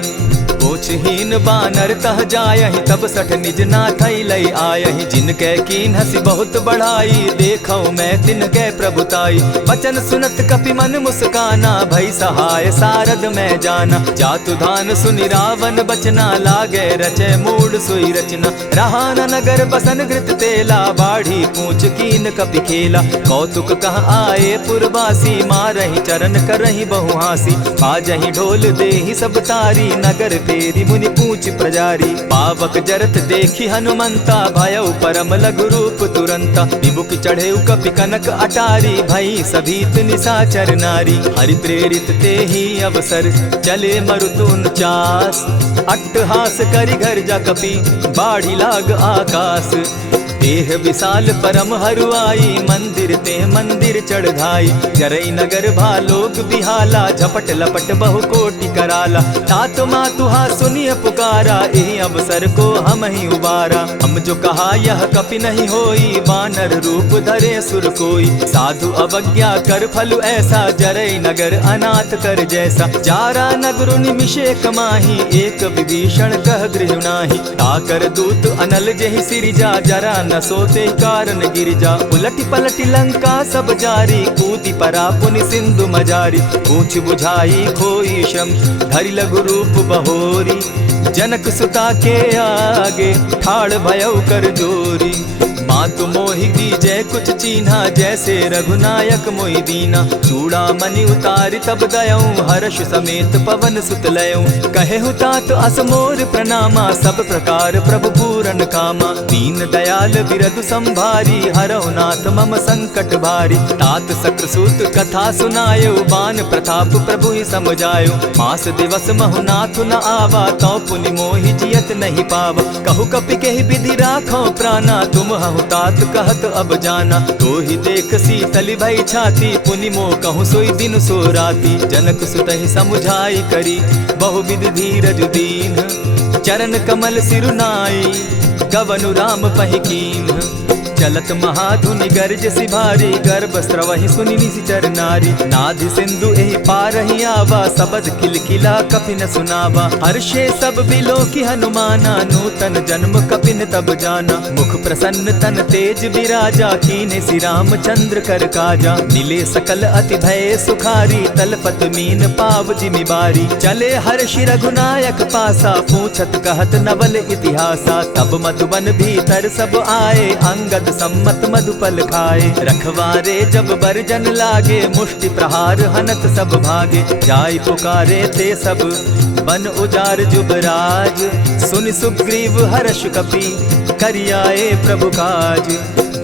पूछहीन बानर तह जायहि, तब सठ निज नाथई लई आयहि। जिनके कीन हसी बहुत बढ़ाई, देखौ मैं तिनके प्रभुताई। बचन सुनत कपि मन मुस्काना, भई सहाय सारद मैं जाना। जातु धान सुनि रावण बचना, लागे रचे मूड सोई रचना। रहा न नगर बसन घृत तेला, बाढ़ी पूछ कीन कपि खेला। कौतुक कह आए पुरवासी, मारहि चरण करहि बहु हासी। बाजहि ढोल देहि सब तारी, नगर फेरी मुनि पूछ प्रजारी। पावक जरत देखी हनुमंता, भयउ परम लघु रूप तुरंता। विमुख चढ़े कपि कनक अटारी, भई सभीत निशाचर नारी। हरि प्रेरित ते ही अवसर, चले मरुतु 49। अट्टहास करि घर जा कपि, बाढ़ी लाग आकाश। देह विशाल परम हरुआई, मंदिर ते मंदिर चढ़ाई। जरई नगर भालोग बिहाला, झपट लपट बहु कोटि कराला। तात मातुहा सुनिय पुकारा, एहि अवसर को हम ही उबारा। हम जो कहा यह कपि नहीं होई, वानर रूप धरे सुर कोई। साधु अवज्ञा कर फल ऐसा, जरई नगर अनाथ कर जैसा। जारा नगर निमिषे कमाही, एक विभीषण कह गृह नाही। ताकर दूत अनल जेहि सिरिजा, जरा न सोते कारण गिरिजा। उलटी पलटी लंका सब जारी, कूदी परा पुनि सिंधु मजारी। पूछ बुझाई खोई श्रम, धरि लघु रूप बहोरी। जनक सुता के आगे, ठाड़ भयउ कर जोरी। मातु मोहि दीजै कुछ चीन्हा, जैसे रघुनायक मोहि दीना। चूड़ामणि उतारि तब दयऊँ, हर्ष समेत पवन सुत लयऊँ। कहे तात अस मोर प्रणामा, सब प्रकार प्रभु पूरन कामा। दीन दयाल बिरदु संभारी, हरौ नाथ मम संकट भारी। तात सक्रसूत कथा सुनायो, बान प्रताप प्रभु ही समझायो। मास दिवस महु नाथ न आवा, तौ पुनि मोहि जियत नहीं पावा। कहु कपि केहि विधि राखो प्राणा, तुम हहु तात कहत अब जाना। तो ही देख शीतल भई छाती, पुनि मो कहूँ सोई दिन सो राती। जनक सुतहि समुझाई करी, बहु विधि धीरज दीन। चरण कमल सिरुनाई, गवनु राम पहि कीन। चलत महाधुनि गर्ज सिभारी, गर्भ स्रवहि सुनि निशिचर नारी। नाधि सिंधु एहि पारहि आवा, सबद किलकिला कपि न सुनावा। हर्षे सब बिलो की हनुमाना, नूतन जन्म कपिन तब जाना। मुख प्रसन्न तन तेज विराजा, कीन्हे श्री रामचंद्र कर काजा। मिले सकल अति भय सुखारी, तलपत मीन पाव जिमि बारी। चले हर्षि रघुनायक पासा, पूछत कहत नवल इतिहासा। तब मधुबन भीतर सब आए, अंगद सम्मत मधुपल खाए। रखवारे जब बरजन लागे, मुष्टि प्रहार हनत सब भागे। जाय पुकारे ते सब, बन उजार जुबराज। सुनि सुग्रीव हर्ष कपि, करियाए प्रभु काज।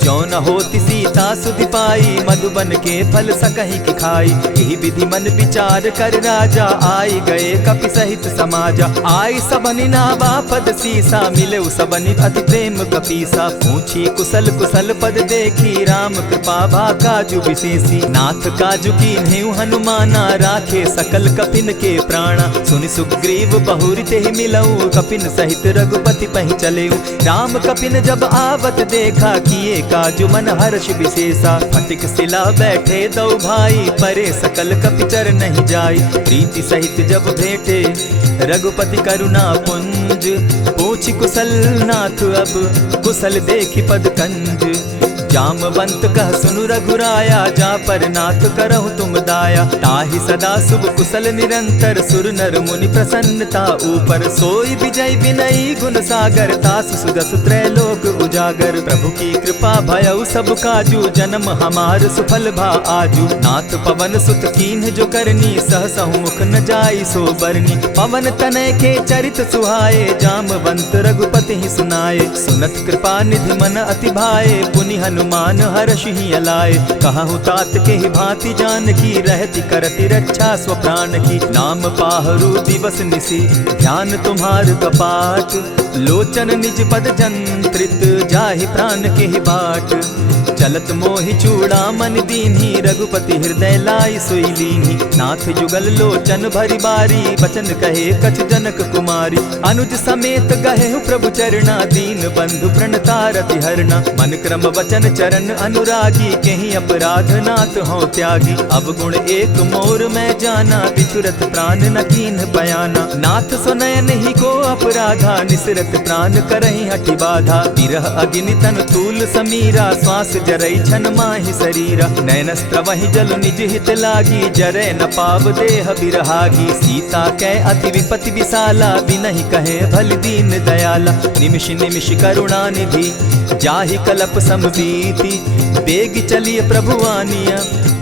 जो न होती सीता सुधि पाई, मधुबन के फल सकहि की खाई। यही विधि मन विचार कर राजा, आई गए कपि सहित समाजा। आई सबनि नावा पद सीसा, मिले सबनि अति प्रेम कपीसा। पूछी कुशल कुशल पद देखी, राम कृपा भा काजु विशेषी। नाथ काजु कीन्हेउ हनुमाना, राखे सकल कपिन के प्राणा। सुनि सुग्रीव बहुरि तेहि मिलऊ, कपिन सहित रघुपति पहि चलेऊ। राम कपिन जब आवत देखा, किए काजु मन हर्ष विशेषा। फटिक सिला बैठे दो भाई, परे सकल कपिचर नहीं जाई। प्रीति सहित जब भेटे, रघुपति करुणा पुंज। पूछि कुशल नाथ अब, कुशल देखि पद कंज। जामवंत कह सुनु रघुराया, जा पर नाथ करहु तुम दाया। ताहि सदा शुभ कुशल निरंतर, सुर नर मुनि प्रसन्नता ऊपर। सोई विजय विनयी गुण सागर, तास सुदस त्रैलोक उजागर। प्रभु की कृपा भयउ सब काजू, जन्म हमार सुफल भा आजू। नाथ पवन सुत कीन्ह जो करनी, सहसहु मुख न जाई सो बरनी। पवन तनय के चरित सुहाए, जामवंत रघुपति ही सुनाए। सुनत कृपा निधि मन अति भाए, पुनि हनुमान हर्ष ही अलाए। कहूँ तात के ही भांति जान की, रहती करती रक्षा स्व प्राण की। नाम पाहरु दिवस निसी, ध्यान तुम्हार कपाट। लोचन निज पद जंत्रित, जाहि प्राण के ही बाट। चलत मोहि चूड़ा मन दीन्ही, रघुपति हृदय लाई सोई लीन्ही। नाथ जुगल लोचन भरी बारी, बचन कहे कछ जनक कुमारी। अनुज समेत गहे प्रभु चरणा, दीन बंधु प्रणतारति हरना। मन क्रम वचन चरण अनुरागी, केहि अपराध नाथ हो त्यागी। अब गुण एक मोर मैं जाना, बिछुरत प्राण न कीन्ह बयाना। नाथ सुनयन ही को अपराधा, निसरत प्राण करहि हठि बाधा। विरह अग्नि तन तूल समीरा, श्वास जरई छन माहि शरीरा। नयनस्त्र वहि जल निज हित लागी, जरै न पाव देह बिरहागी। सीता कै अति विपति विशाला, बिनहि कहे भल दीन दयाला। निमिष निमिष करुणा निधि, जाहि कलप समबीति। बेग चलिए प्रभु आनिया,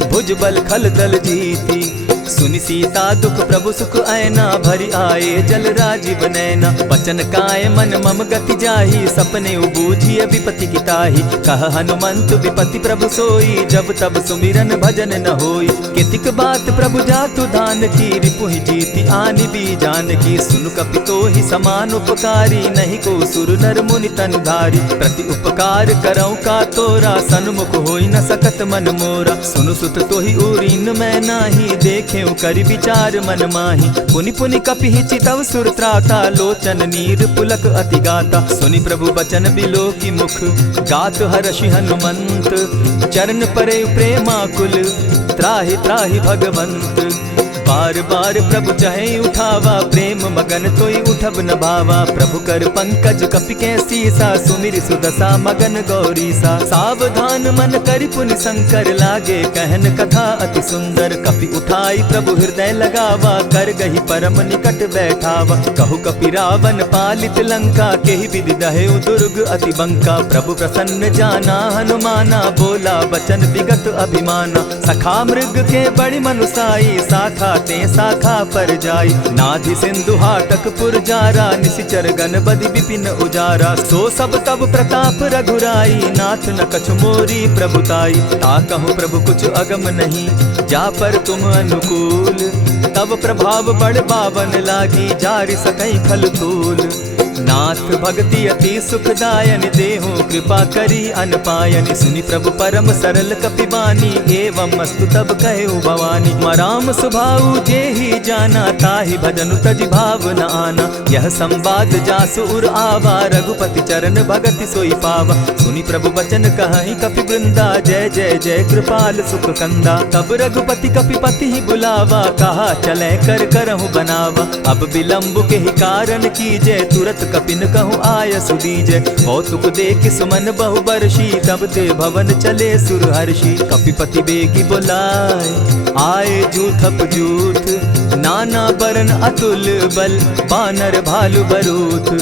भुज बल खल दल जीती। सुनि सीता दुख प्रभु सुख ऐना, भरि आए जल राजीव नैना। बचन काय मन मम गति जाहि, सपने बूझिय विपति की ताहि। कह हनुमंत विपति प्रभु सोई, जब तब सुमिरन भजन न होई। कितिक बात प्रभु जातु धान की, रिपुहि जीति आनि भी जान की। सुन कपि तोहि समान उपकारी, नहीं को सुर नर मुनि तनु धारी। प्रति उपकार करऊँ का तोरा, सन्मुख होई न सकत मन मोरा। सुनु सुत तोहि उरीन मैं नाही, देखे करि विचार मन माही। पुनि पुनि कपिहि चितव सुर त्राता, लोचन नीर पुलक अति गाता। सुनि प्रभु बचन बिलो की मुख, गात हर्षि हनुमंत। चरण परे प्रेमाकुल, त्राहि त्राहि भगवंत। बार बार प्रभु चहे उठावा, प्रेम मगन तोई उठब न भावा। प्रभु कर पंकज कपि के सीसा, सुमिर सुदशा मगन गौरीसा। सावधान मन करि पुनि शंकर, लागे कहन कथा अति सुंदर। कपि उठाई प्रभु हृदय लगावा, कर गही परम निकट बैठावा। कहु कपि रावण पालित लंका, केहि विधि दहेउ दुर्ग अति बंका। प्रभु प्रसन्न जाना हनुमाना, बोला बचन विगत अभिमाना। सखा मृग के बड़ि मनुसाई, साखा ते शाखा पर जाई। नाधि सिंधु हाटक पुर जारा, निशिचर गण बदि विपिन उजारा। सो सब तब प्रताप रघुराई, नाथ न कछु मोरी प्रभुताई। ता कहूँ प्रभु कुछ अगम नहीं, जा पर तुम अनुकूल। तब प्रभाव बड़ बावन लागी, जारि सकई खल तूल। नाथ भक्ति अति सुखदायन, देहु कृपा करी अनपायनि। सुनि प्रभु परम सरल कपिबानी, एवं मस्तु तब कहु भवानी। मराम सुभाऊ जेहि जाना, ताहि भजनु तजि भाव न आना। यह संवाद जासु उर आवा, रघुपति चरण भगति सोई पावा। सुनि प्रभु बचन कहि कपि वृंदा, जय जय जय कृपाल सुख कंदा। तब रघुपति कपिपति ही बुलावा, कहा चले कर करहु बनावा। अब विलंब के ही कारण कीजे, तुरत कपिन कहूँ आय सुदीजे। कौतुक देख सुमन बहु बरसी, तब ते भवन चले सुर हर्षि। कपिपति बेगी बुलाए, आए जूथप जूथ। नाना बरन अतुल बल, बानर भालु बरूथ।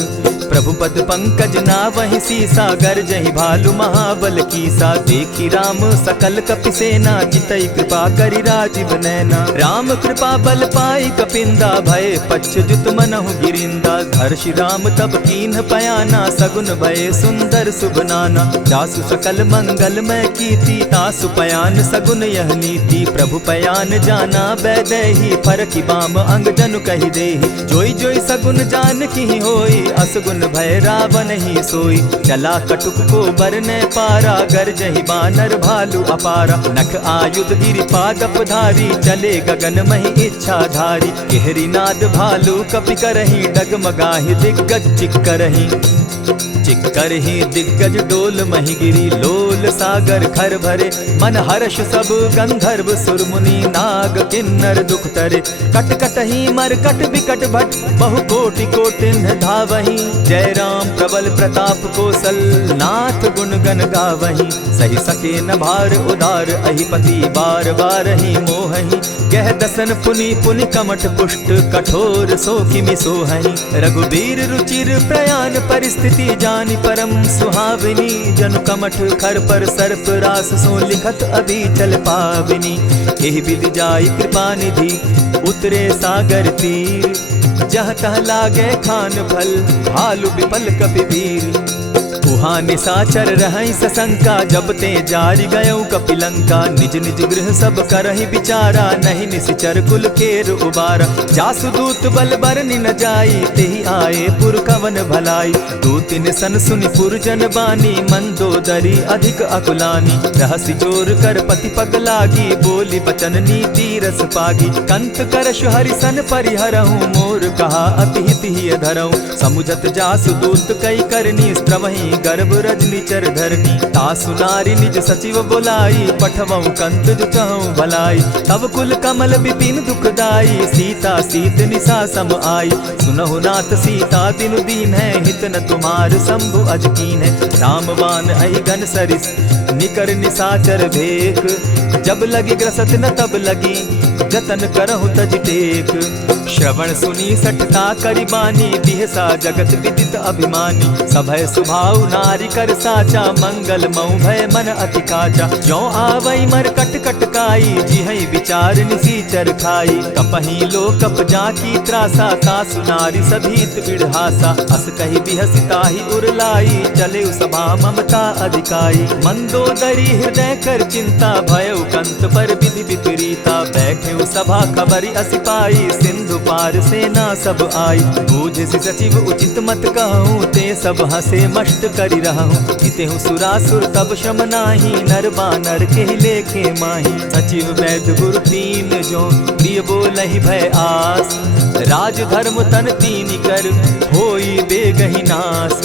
प्रभु पद पंकज नावहि सीसा, गर्जहि भालु महाबल कीसा। देखी राम सकल कपि सेना, जितई कृपा करि राजीव नैना। राम कृपा बल पाई कपिंदा, भय पच्युत मनहु गिरिंदा। हर्षि राम तब कीन्ह पयाना, सगुन भय सुंदर शुभ नाना। जासु सकल मंगल मैं कीर्ति, तासु पयान सगुन यह नीति। प्रभु पयान जाना बैदेही, फरकि बाम अंग जनु कहि देहि। जोई जोई सगुन जान की होई, असगुन भय रावण ही सोई। चला कटुक को बरने पारा, गरजहि बानर भालु अपारा। नख आयुध गिरि पादप धारी, चले गगन महि इच्छा धारी। केहरी नाद भालु कपि करहि, डगमगाहि दिग्गज चिक्करहि। चिक्करहि दिग्गज डोल महि गिरी, लोल सागर खर भरे। मन हर्ष सब गंधर्व सुर मुनि, नाग किन्नर दुख तरे। कट कटहि मरकट बिकट भट, बहु कोटि कोटिन्ह धावहि। जय राम प्रबल प्रताप कौशल, नाथ गुण गण गावहि। सही सके न भार उदार, अहिपति बार बार ही मोहहि। गह दसन पुनि पुनि कमठ पुष्ट, कठोर सो किमि सोहहि। रघुबीर रुचिर प्रयाण परिस्थिति, जानि परम सुहाविनी। जनु कमठ खर पर सर्प रास, सो लिखत अभी चल पाविनी। एहि विधि जाई कृपा निधि, उतरे सागर तीर। जहाँ तह लागे खान फल, भालु विपल कपि वीर। वहाँ निशाचर रहई सशंका, जब ते जारी गयऊ कपिलंका। निज निज गृह सब करहि विचारा, नहीं निशिचर कुल केर उबारा। जासु दूत बल बरनि न जाई, तेहि आए पुर कवन भलाई। दो तीन सन सुनि पुरजन बानी, मंदोदरी अधिक अकुलानी। रहसि जोर कर पति पग लागी, बोली बचन नीति रस पागी। कंत करश हरिसन परिहरहूँ, मोर कहा अति हित ही धरऊँ। समुझत जासु दूत कई करनी, स्त्रवहीं गर्भ रजनी चर धरनी। तासु नारी निज सचिव बोलाई, पठवऊँ कंत जो चहूँ भलाई। तब कुल कमल विपिन दुखदाई, सीता सीत निशा सम आई। सुनहु नाथ सीता दिनु दीन है, हित न तुम्हार शंभु अजकीन है। रामबान अहि घन सरिस निकर निशाचर भेक, जब लगी ग्रसत न तब लगी जतन करहु तज टेक। श्रवण सुनी सठता करिबानी, बिहसा जगत विदित अभिमानी। सभय सुभाव नारी कर साचा, मंगल मऊ भय मन अति काचा। जो आवई मर कट कट काई, जिहई विचार निसीचर खाई। कपही लो कप जाकी त्रासा, तासु नारी सभीत विढ़ासा। अस कही बिहसिता ही उरलाई, चले सभा ममता अधिकाई। मंदोदरी हृदय कर चिंता, भयउ कंत पर विधि विपरीता। बैठे सभा खबरी असी पाई, सिंधु पार सेना सब आई। बूझ सचिव उचित मत कहूँ, ते सब हंसे मस्त करि रहूँ। जितेहु सुरासुर तब शम नाही, नर बानर के लेखे माही। सचिव वैद्य गुरु तीन जो, प्रिय बोलहि भय आस। राज धर्म तन तीन कर, होई बेगहि नास।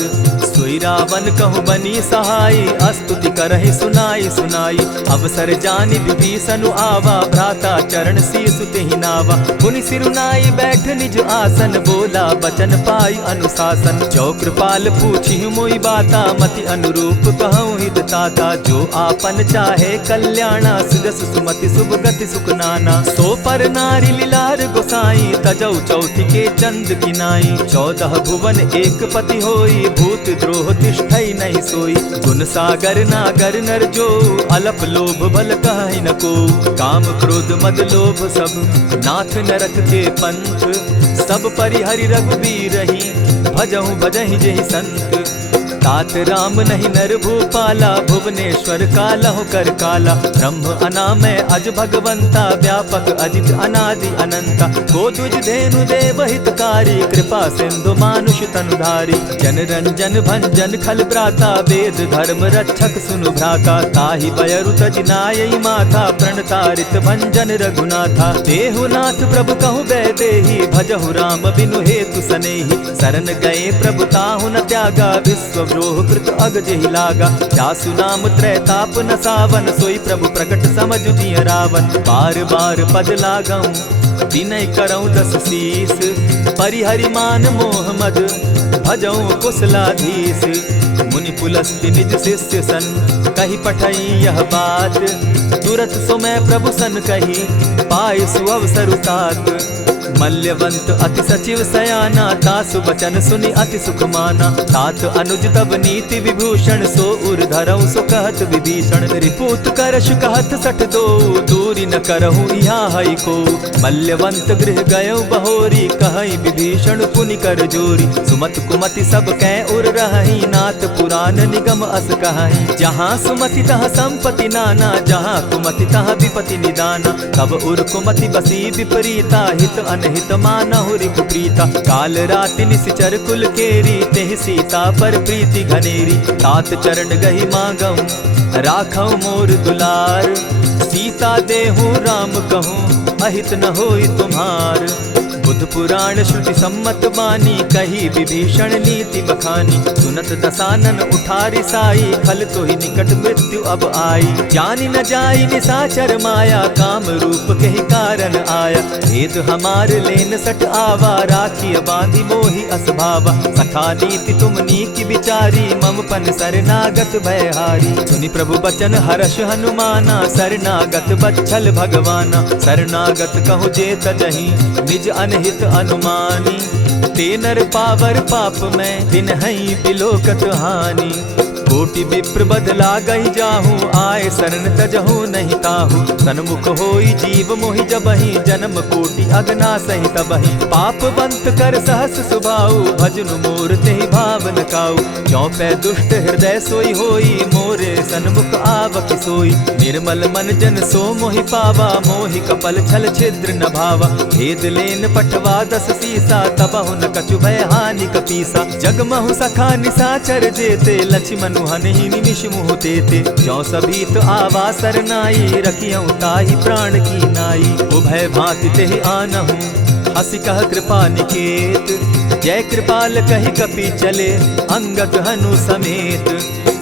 सोई रावण कहु बनी सहाय, स्तुति करहि सुनाई सुनाई। अवसर जानि विभीषण आवा, भ्राता चरण शीसु तेहि नावा। पुनि सिरुनाई बैठ निज आसन, बोला बचन पाई अनुशासन। जो कृपाल पूछि मोई बाता, मति अनुरूप कहूँ हित ताता। जो आपन चाहे कल्याणा, सुजस सुमति शुभ गति सुख नाना। सो पर नारी लीलार गोसाई, तजौ चौथि के चंद किनाई। 14 भुवन एक पति होई, भूत द्रोह तिष्ठई नहीं सोई। गुण सागर नागर नर जो, अलप लोभ बल कहि न को। काम क्रोध मद लोभ सब, नाथ नरक के पंथ। सब परिहरि रघुबीरहि, भजहु भजहि जेहि संत। तात राम नहीं नर भूपाला, भुवनेश्वर कालहु कर काला। ब्रह्म अनामय अज भगवंता, व्यापक अजित अनादि अनंता। गोदुज धेनु देव हितकारी, कृपा सिंधु मानुष तनुधारी। जन रंजन भंजन खल भ्राता, वेद धर्म रक्षक सुनु भ्राता। ताहि बयरु तज नायई माथा, प्रणतारित भंजन रघुनाथा। देहुनाथ प्रभु कहु बैदेहि, भजहु राम बिनु हेतु सनेहि। शरण गए प्रभु ताहु न त्यागा, विश्व द्रोह कृत अग जेहि लागा। जासु नाम त्रैताप न सावन, सोई प्रभु प्रकट समझ दिय रावण। बार बार पद लागऊं, विनय करऊं 10 शीस। परिहरि मान मोह मद, भजऊं कुशलाधीश। मुनि पुलस्ति निज शिष्य सन, कही पठई यह बात। तुरत सो मैं प्रभु सन कही, पाए सुअवसर तात। मल्यवंत अति सचिव सयाना, तासु बचन सुनि अति सुख माना। तात अनुज तब नीति विभूषण, सो उर धरऊं सो कहत विभीषण। रिपुत करश कहत 62, दूरी न करहूँ यहाँ हई को। मल्यवंत गृह गयऊ बहोरी, कहई विभीषण पुनि कर जोरी। सुमत कुमति सब कै उर रहई, नाथ पुराण निगम अस कहई। जहाँ सुमति तह संपति नाना, जहाँ कुमति तह विपति निदाना। तब उर कुमति बसी विपरीता, हित अनहित मानहु रिपु प्रीता। काल राति निशिचर कुल केरी, तेहि सीता पर प्रीति घनेरी। तात चरण गहि मांगऊं, राखऊं मोर दुलार। सीता देहूं राम कहूं, अहित न होई तुम्हार। बुद्ध पुराण श्रुति सम्मत बानी, कही विभीषण नीति बखानी। सुनत दसानन उठारी साई, खल तो ही निकट मृत्यु अब आई। जानी न जाई निशाचर माया, काम रूप के ही कारण आया। भेद हमार लेन सट आवा, राखी बांधी मोहि असभावा। सखा नीति तुम नीकी विचारी, मम पन शरणागत भयहारी। सुनि प्रभु बचन हर्ष हनुमाना, शरणागत बच्छल भगवाना। शरणागत कहु जे तजहि, निज अनहित अनुमानी। ते नर पावर पाप में, दिन हई बिलोकत हानि। कोटि विप्र बदला गई जाहूँ, आए शरण तजहु नहीं ताहू। सन्मुख होई जीव मोहि जबहि, जन्म कोटि अगना सहि तबहि। पाप बंत कर सहस सुभाऊ, भजनु मोर तेहि भाव पाप न काऊ। चौपै दुष्ट हृदय सोई होई, मोरे सन्मुख आवकी सोई। निर्मल मन जन सो मोहि पावा, मोहि कपल छल छिद्र न भावा। भेद लेन पठवा 10 सीसा, तबहु न कछु भय हानि कपीसा। जगमहु सखा निसाचर जेते, लक्ष्मण हनहि निमिष मुँह तेते। ज्यों सभीत आवा सरनाई, रखियऊँ ताहि प्राण की नाई। उभय भांति तेहि आनहु, हसी कह कृपा निकेत। जय कृपाल कहि कपि चले, अंगद हनु समेत।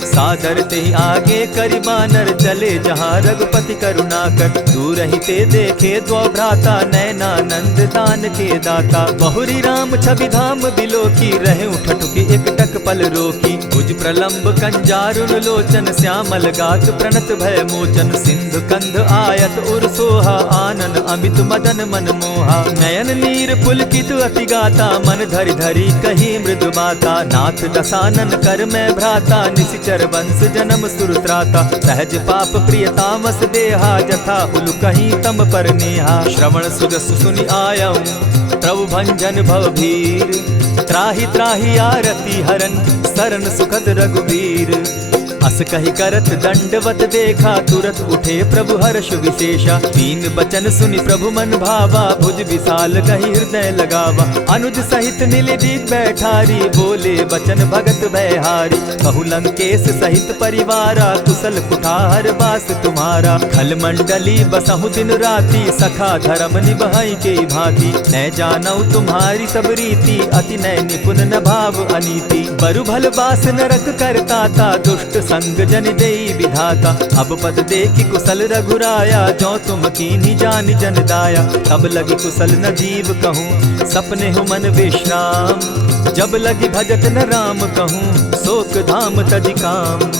सादर ते आगे करि बानर चले, जहाँ रघुपति करुणाकर। दूर ही ते देखे द्वौ भ्राता, नैनानंद दान के दाता। बहुरी राम छवि धाम बिलोकी, रहे ठठुकी एक टक पल रोकी। भुज प्रलंब कंजारुन लोचन, श्यामल गात प्रणत भय मोचन। सिंधु कंध आयत उर सोहा, आनन अमित मदन मन मोहा। नयन नीर पुलकित अति गाता, मन धरि धरि कही मृदु बाता। नाथ दसानन कर मैं भ्राता, निशिचर वंश जन्म सुरत्राता। सहज पाप प्रिय तामस देहा, जथा उलु कहीं तम पर नेहा। श्रवण सुजस सुनि आयऊँ, प्रभु भंजन भव भीर। त्राहि त्राहि आरती हरन, सरन सुखद रघुबीर। अस कहि करत दंडवत देखा, तुरत उठे प्रभु हर्ष विशेषा। दीन बचन सुनि प्रभु मन भावा, भुज विशाल कहि हृदय लगावा। अनुज सहित नीलदीप बैठारी, बोले बचन भगत भयहारी। कहु लंकेश सहित परिवारा, कुशल कुठार बास तुम्हारा। खल मंडली बसहु दिन राति, सखा धर्म निभाई के भांति। न जानौ तुम्हारी सब रीति, अति नय निपुण न भाव अनीति। बरु भल बास नरक करताता, दुष्ट संग जन देई विधाता। अब पद देखि कुशल रघुराया, जो तुम कीन्ही जानि जन दाया। तब लगी कुशल न जीव कहूँ, सपने हो मन विश्राम। जब लगी भजत न राम कहूँ, शोक धाम तजि काम।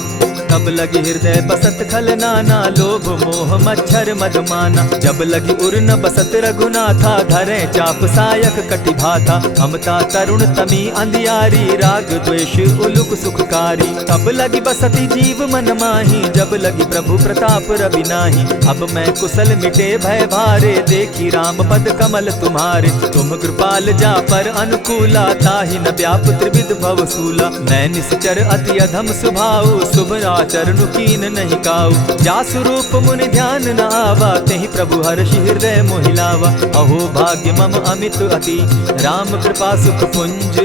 तब लगी हृदय बसत खल नाना, लोभ मोह मच्छर मद माना। जब लगी उर न बसत रघुनाथा, धरे चाप सायक कटि भाता। ममता तरुण तमी अंधियारी, राग द्वेष उलुक सुखकारी। तब लगी बसती जीव मन माही, जब लगी प्रभु प्रताप रवि नाही। अब मैं कुशल मिटे भय भारे, देखी राम पद कमल तुम्हारे। तुम कृपाल जा पर अनुकूला, ताहि न व्याप त्रिविध भव सूला। मैं निश्चर अति अधम स्वभाव, शुभ चरणु कीन नहीं काऊ। जासु रूप मुनि ध्यान न आवा, तेहि प्रभु हर्षि हृदय मोहिलावा। अहो भाग्य मम अमित अति, राम कृपा सुख पुंज।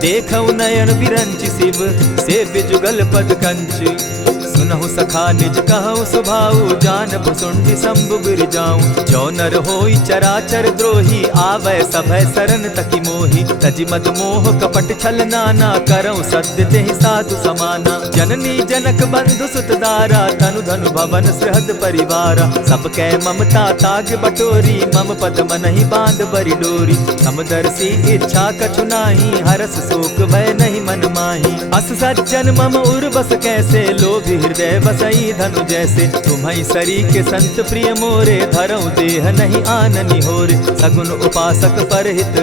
देखऊ नयन विरंचि शिव, सेव्य जुगल पद कंच। सुनहु सखा निज कहूँ सुभाऊ, जान भुसुंडि शंभु गिर जाऊं। जो नर होई चराचर द्रोही, आवे सभय सरन तकी मोही। तजि मद मोह कपट छल नाना, करऊँ सत्य तेहि साधु समाना। जननी जनक बंधु सुत दारा, तनु धनु भवन सृहद परिवारा। सब कै ममता ताग बटोरी, मम पद मनहि बांध बरि डोरी। समदर्शी इच्छा कछु नाही, हरस शोक भय नहीं मन माही। अस सज्जन मम उर बस कैसे, लोभी हृदय बसई धनु जैसे। तुम्हि सरी के संत प्रिय मोरे, धरऊ देह नहीं आननि होरे। सगुन उपासक परहित,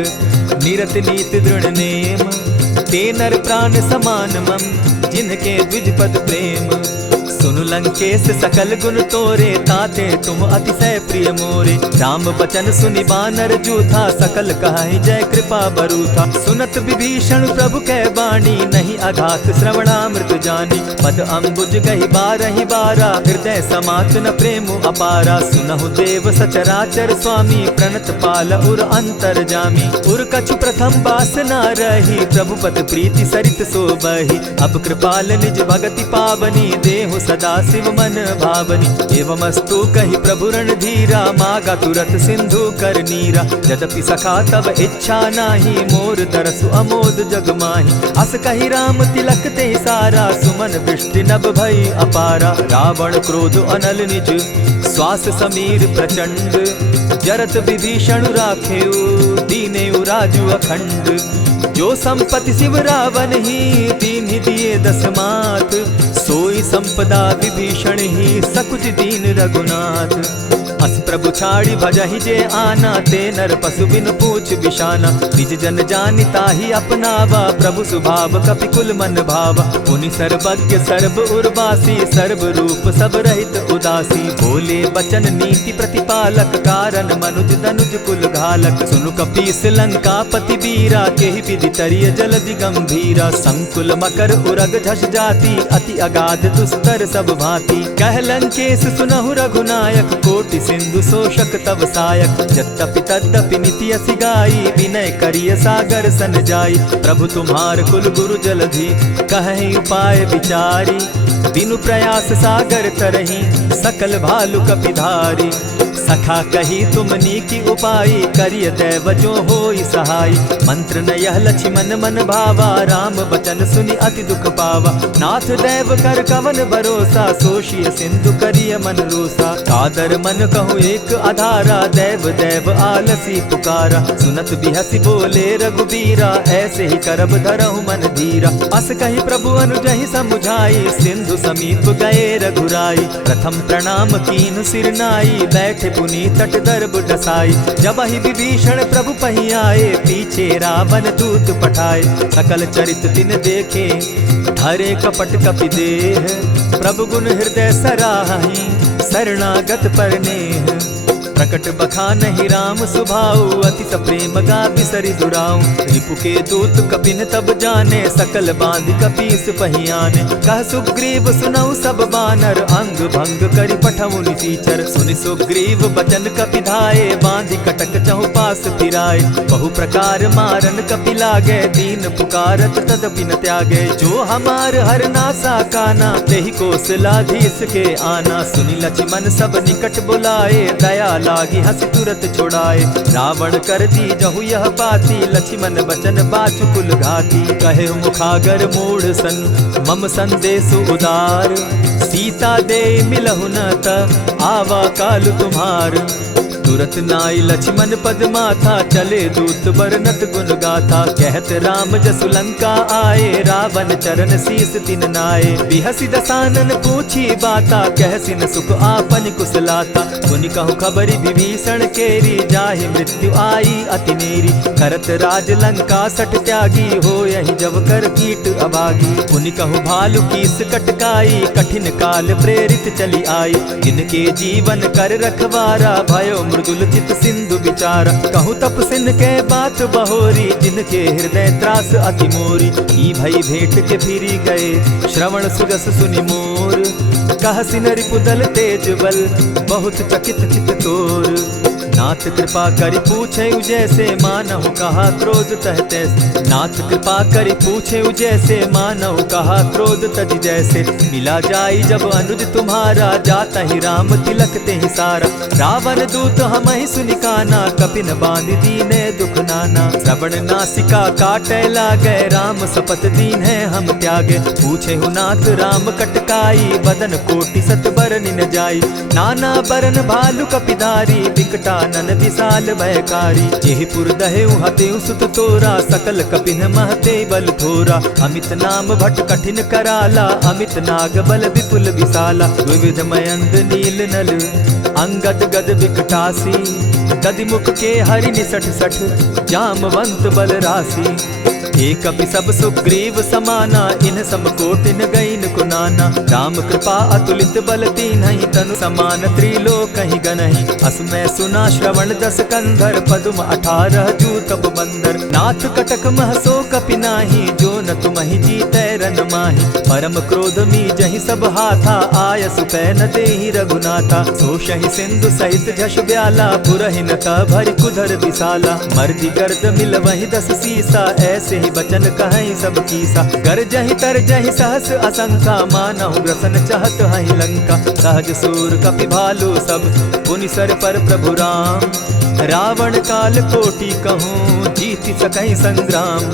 निरत नीत दृढ़ नेम। ते नर प्राण समान मम, जिनके द्विज पद प्रेम। सुनु लंकेश सकल गुण तोरे, ताते तुम अतिशय प्रिय मोरे। राम बचन सुनि बानर जूथा, सकल कहाहि जय कृपा बरूथा। सुनत विभीषण प्रभु कै बाणी, नहीं अघात श्रवणामृत जानी। पद अम्बुज गहि बारहि बारा, हृदय समात न प्रेम अपारा। सुनहु देव सचराचर स्वामी, प्रणत पाल उर अंतर जामी। उर कछु प्रथम बास न रही, प्रभु पद प्रीति सरित सोबहि। अब कृपाल निज भगति पावनी, देहु सदा शिव मन भावनी। एवमस्तु कहि प्रभु रणधीरा, मागा तुरत सिंधु कर नीरा। यद्यपि सखा तब इच्छा नाही, मोर तरसु अमोद जग माही। अस कहि राम तिलक ते सारा, सुमन वृष्टि नभ भई अपारा। रावण क्रोध अनल निज, श्वास समीर प्रचंड। जरत विभीषण राखेउ, दीनेउ राजु अखंड। जो संपत्ति शिव रावण ही, दीन्हि दिए 10 मात। सोई संपदा विभीषण ही, सकुच दीन रघुनाथ। अस प्रभु छाड़ी भजहि जे आना, ते नर पशु बिन पूछ बिशाना। निज जन जानि ताहि अपनावा, प्रभु स्वभाव कपि कुल मन भावा। पुनि सर्वज्ञ सर्व उर्वासी, सर्व रूप सब रहित उदासी। बोले बचन नीति प्रतिपालक, कारण मनुज दनुज कुल घालक। सुनु कपीस लंकापति बीरा, केहि विधि तरिय जलधि गंभीरा। संकुल मकर उरग झष जाति, अति अगाध दुस्तर सब भांति। कह लंकेश सुनहु रघुनायक, कोटि सिंधु शोषक तब सायक। यद्यपि तद्यपि निति असि गाई, विनय करिय सागर सन जाई। प्रभु तुम्हार कुल गुरु जलधि, कहि उपाय विचारी। बिनु प्रयास सागर तरहि, सकल भालु कपिधारी। सखा कही तुमनी की उपाय, करिय दैव जो होई सहाय। मंत्र न यह लक्ष्मण मन भावा, राम बचन सुनि अति दुख पावा। नाथ दैव कर कवन भरोसा, सोषिय सिंधु करिय मन रोसा। कादर मन कहूँ एक आधारा, दैव दैव आलसी पुकारा। सुनत बिहसी बोले रघुबीरा, ऐसे ही करब धरहु मन धीरा। अस कही प्रभु अनुजहि समुझाई, सिंधु समीप गए रघुराई। प्रथम प्रणाम कीन सिर नाई, बैठे पुनि तट दर्ब डसाई। जब ही विभीषण प्रभु पही आए, पीछे रावण दूत पठाए। सकल चरित तिन देखे, धरे कपट कपि देह। प्रभु गुण हृदय सराहि, शरणागत पर नेह। प्रकट बखानहि राम सुभाऊ, अति सप्रेम गा बिसरि दुराऊ। रिपु के दूत कपिन तब जाने, सकल बांधि कपीस पहियाने। कह सुग्रीव सुनऊ सब बानर, अंग भंग करि पठऊ निसीचर। सुनि सुग्रीव बचन कपि धाये, बांधि कटक चहु पास फिराए। बहु प्रकार मारन कपि लागे, दीन पुकारत तदपि न त्यागे। जो हमार हर नासा काना, तेहि कौशलाधीश के आना। सुनि लक्ष्मण सब निकट बुलाए, दया लागी हंस तुरत छुड़ाए। रावण कर दी जहु यह बाती, लक्ष्मण बचन बाचु कुल घाती। कहे मुखागर मूढ़ सन, मम संदेश उदार। सीता दे मिलहु न त, आवा काल तुम्हार। तुरत नाई लक्ष्मण पद माथा, चले दूत बरनत गुण गाथा। कहत राम जसु लंका आए, रावण चरण शीस तिन नाये। बिहसि दसानन पूछी बाता, कहसिन सुख आपन कुशलाता। मुनि कहु खबरि विभीषण केरी, जाहि मृत्यु आई अति नेरी। करत राज लंका सठ त्यागी, हो यही जब कर कीट अभागी। मुनि कहु भालु कीस कटकाई, कठिन काल प्रेरित चली आई। इनके जीवन कर रखवारा, भयो मृदुल चित सिंधु विचार। कहूँ तपसिन के बात बहोरी, जिनके हृदय त्रास अति मोरी। की भई भेंट के फिरी गए, श्रवण सुजस सुनि मोर। कहसिन रिपुदल तेज बल, बहुत चकित चित तोर। नाथ कृपा करि पूछे जैसे, मानहु कहा क्रोध तह तैसे। नाथ कृपा करि पूछे जैसे, मानहु कहा क्रोध तज जैसे। मिला जाई जब अनुज तुम्हारा, जाता ही राम तिलक ते ही सारा। रावण दूत हम ही सुनिकाना, कपिन बांध दीने दुख नाना। श्रवण नासिका काटे लागे, राम सपत दीन है हम त्यागे। पूछे हु नाथ राम कटकाई, बदन कोटि सत बरन न जाई। नाना बरन भालु कपिधारी, विकटा नन विशाल भयकारी। जेहिपुर दहेउ हतेउ सुत तोरा, सकल कपिन महते बल थोरा। अमित नाम भट कठिन कराला, अमित नाग बल विपुल विशाला। द्विविध मयंद नील नल, अंगद गद विकटासी। गदिमुख के हरि निसठ सठ, जामवंत बल राशि। एक कपि सब सुग्रीव समाना, इन सब कोटिन गईन कुनाना। राम कृपा अतुलित बल तीन्हि, तनु समान त्रिलोक ही गनहि। असमय सुना श्रवण दस कंधर, पदुम 18 जूतब बंदर। नाथ कटक महसो कपि नाही, जो न तुमहि जीतै रन माहि। परम क्रोध मी जहि सब हाथा, आय सुपै न देहि रघुनाथा। सोषहि सिंधु सहित झष ब्याला, पुरहि न त भरि कुधर विशाला। मर्दि गर्द मिल वहि 10 सीसा, ऐसे बचन कहीं सब कीसा। कर जहि तर जहि सहस असंखा, मानहु ग्रसन चाहत हहि लंका। सहज सूर कपि भालु सब, पुनि सर पर प्रभु राम। रावण काल कोटि कहूँ, जीति सकहि संग्राम।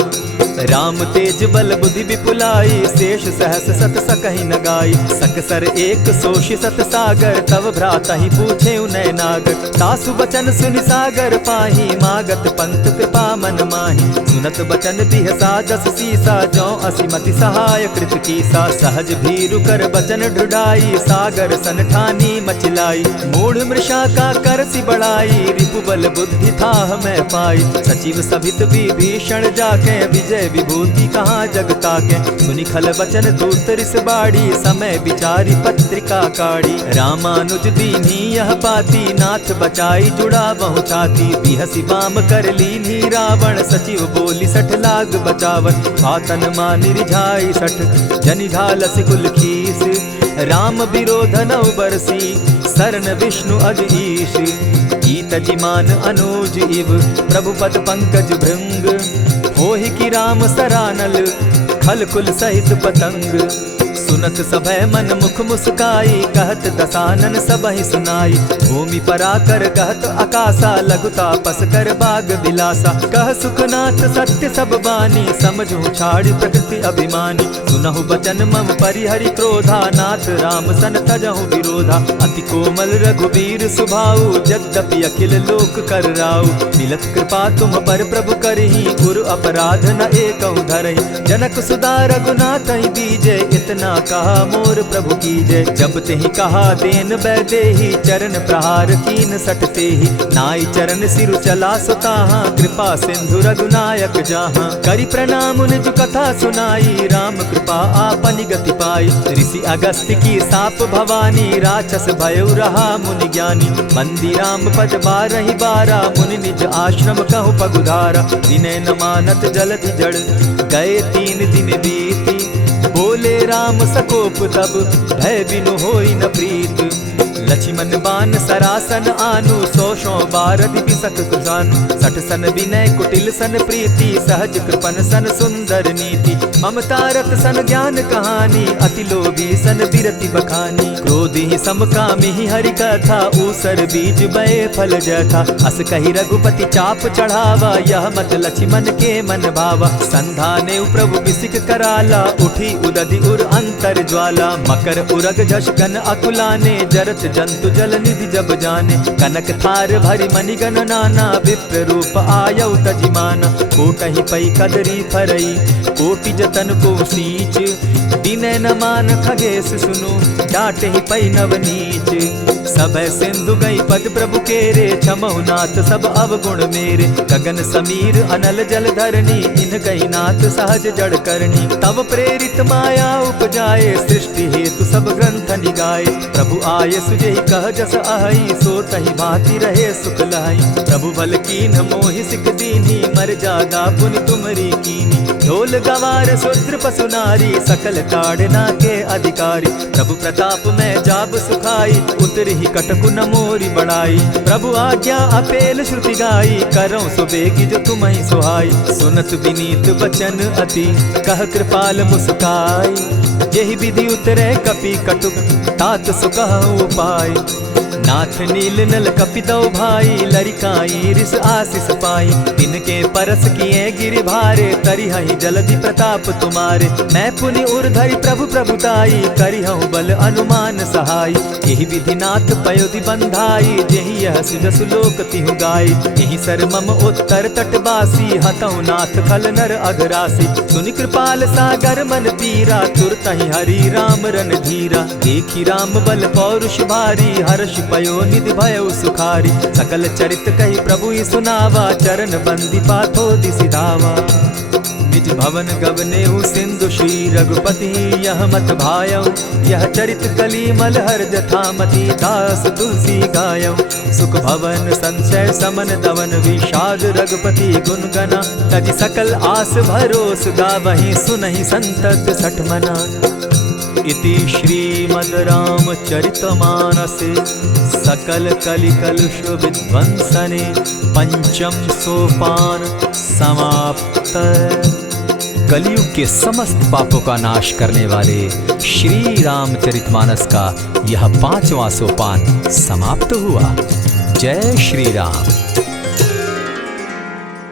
राम तेज बल बुद्धि विपुलाई, शेष सहस सत सकहि न गाई। सकसर एक सोषि सत सागर, तव भ्राता ही पूछे उनय नागर। तासु बचन सुनि सागर पाही, मागत पंत कृपा मन माही। सुनत बचन बिहसा जस सीसा, जौ असिमति सहाय कृत कीसा। सहज भीरु कर बचन ढुढ़ाई, सागर सन ठानी मचिलाई। मूढ़ मृषा का कर सी बढ़ाई, रिपु बल बुद्धि थाह मैं पाई। सचिव सभित विभीषण जाके, विजय विभूति कहाँ जगता के। सुनि खल बचन दूत रिस बाड़ी, समय विचारी पत्रिका काढ़ी। रामानुज दीनी यह पाती, नाथ बचाई जुड़ा बहु छाती। बिहसी बाम कर लीनी रावण, सचिव बोली सठ लाग बचावन। पातन मानि रिझाई सठ, जनि ढालस कुल खीस। राम विरोध नौ बरसी, सरन विष्णु अज ईश। ईत जिमान अनुज इव, प्रभु पद पंकज भृंग। होहि की राम सरानल, खल कुल सहित पतंग। सुनत सभय मन मुख मुस्काई, कहत दसानन सबहि सुनाई। भूमि पराकर कहत आकाशा, लघु तापस कर बाग बिलासा। कह सुखनाथ सत्य सब बानी, समझू छाड़ प्रकृति अभिमानी। सुनहु बचन मम परिहरि क्रोधा, नाथ राम सन तजहु विरोधा। अति कोमल रघुबीर सुभाऊ, यद्यपि अखिल लोक कर राऊ। मिलत कृपा तुम पर प्रभु करही, गुरु अपराध न एकहु धरहि। जनक सुदा रघुनाथ ही दीजे, इतना कहा मोर प्रभु की जय। जब तेहि कहा देन बैदेही, चरण प्रहार कीन सटते ही। नाई चरण सिरु चला सुताहा, कृपा सिंधु रघुनायक जाहा। करि प्रणाम निज कथा सुनाई, राम कृपा आपनि गति पाई। ऋषि अगस्त्य की साप भवानी, राक्षस भयउ रहा मुनि ज्ञानी। बंदी राम पद बारहि बारा, मुनि निज आश्रम कहु पगुधारा। विनय न मानत जलधि जड़, गए 3 दिन बीती। बोले राम सकोप तब, भय बिनु होई न प्रीत। लक्ष्मण बान सरासन आनु, 100 बारधि बिसक कुजानु। 60 सन विनय कुटिल सन प्रीति, सहज कृपन सन सुंदर नीति। ममता रत सन ज्ञान कहानी, अति लोभी सन बिरति बखानी। क्रोधी समकामी हरि कथा, ऊसर बीज बय फल जथा। अस कहि रघुपति चाप चढ़ावा, यह मत लक्ष्मण के मन भावा। संधाने प्रभु बिसिक कराला, उठी उदधि उर अंतर ज्वाला। मकर उरग झष घन अकुलाने, जरत जंतु जल निधि जब जाने। कनक थार भरी मणिगण नाना, विप्र रूप आयउ तजिमाना। कोटहि पै कदरी फरई, कोटि जतन को सींच। विनय न मान खगेश सुनु, डांटहि पै नवनीच। सभय सिंधु गई पद प्रभु केरे, छमहु नाथ सब अवगुण मेरे। गगन समीर अनल जल धरनी, इन गई नाथ सहज जड़ करनी। तब प्रेरित माया उपजाए, सृष्टि हेतु सब ग्रंथ निगाए। प्रभु आय सुजेहि कह जस अहि, सो तहि भांति रहे सुख लहै। प्रभु बल कीन मोहि सिख दीनी, मर जादा पुनि तुमरी कीनी। ढोल गवार शूद्र पशु नारी, सकल ताड़ना के अधिकारी। प्रभु प्रताप में जाब सुखाई, उतरहि कटकु न मोरी बढ़ाई। प्रभु आज्ञा अपेल श्रुति गाई, करऊं सुबेगी जो तुम्हि सुहाई। सुनत विनीत बचन अति, कह कृपाल मुस्काई। जेहि विधि उतरे कपि कटुक, तात सुकहु उपाय। नाथ नील नल कपितौ भाई, लरिकाई रिस आशीष पाई। तिनके परस किए गिरि भारे, तरिहहि जलधि प्रताप तुम्हारे। मैं पुनि उर्धरि प्रभु प्रभुताई, करिहउ बल अनुमान सहाय। एहि विधि नाथ पयोधि बंधाई, जेहि यह सुजसु लोक तिहु गाई। एहि सर मम उत्तर तटवासी, हतौ नाथ खल नर अघरासी। सुनि कृपाल सागर मन पीरा, तुरतहि हरि राम रन धीरा। देखि राम बल पौरुष भारी, हर्ष पयो निधि भयउ सुखारी। सकल चरित कहि प्रभु ही सुनावा, चरण बंदी पाथो दिसि धावा। निज भवन गवनेउ सिंधु श्री रघुपति, यह मत भायउ। यह चरित कली मलहर जथामति, दास तुलसी गायउ। सुख भवन संशय समन दवन, विषाद रघुपति गुण गना। तजि सकल आस भरोस, गावहि सुनहि संतत सठ मना। इति श्रीमद् रामचरितमानसे, सकल कलिकलुष विध्वंसने। पंचम सोपान समाप्त। कलयुग के समस्त पापों का नाश करने वाले श्री रामचरितमानस का यह 5वां सोपान समाप्त हुआ। जय श्री राम।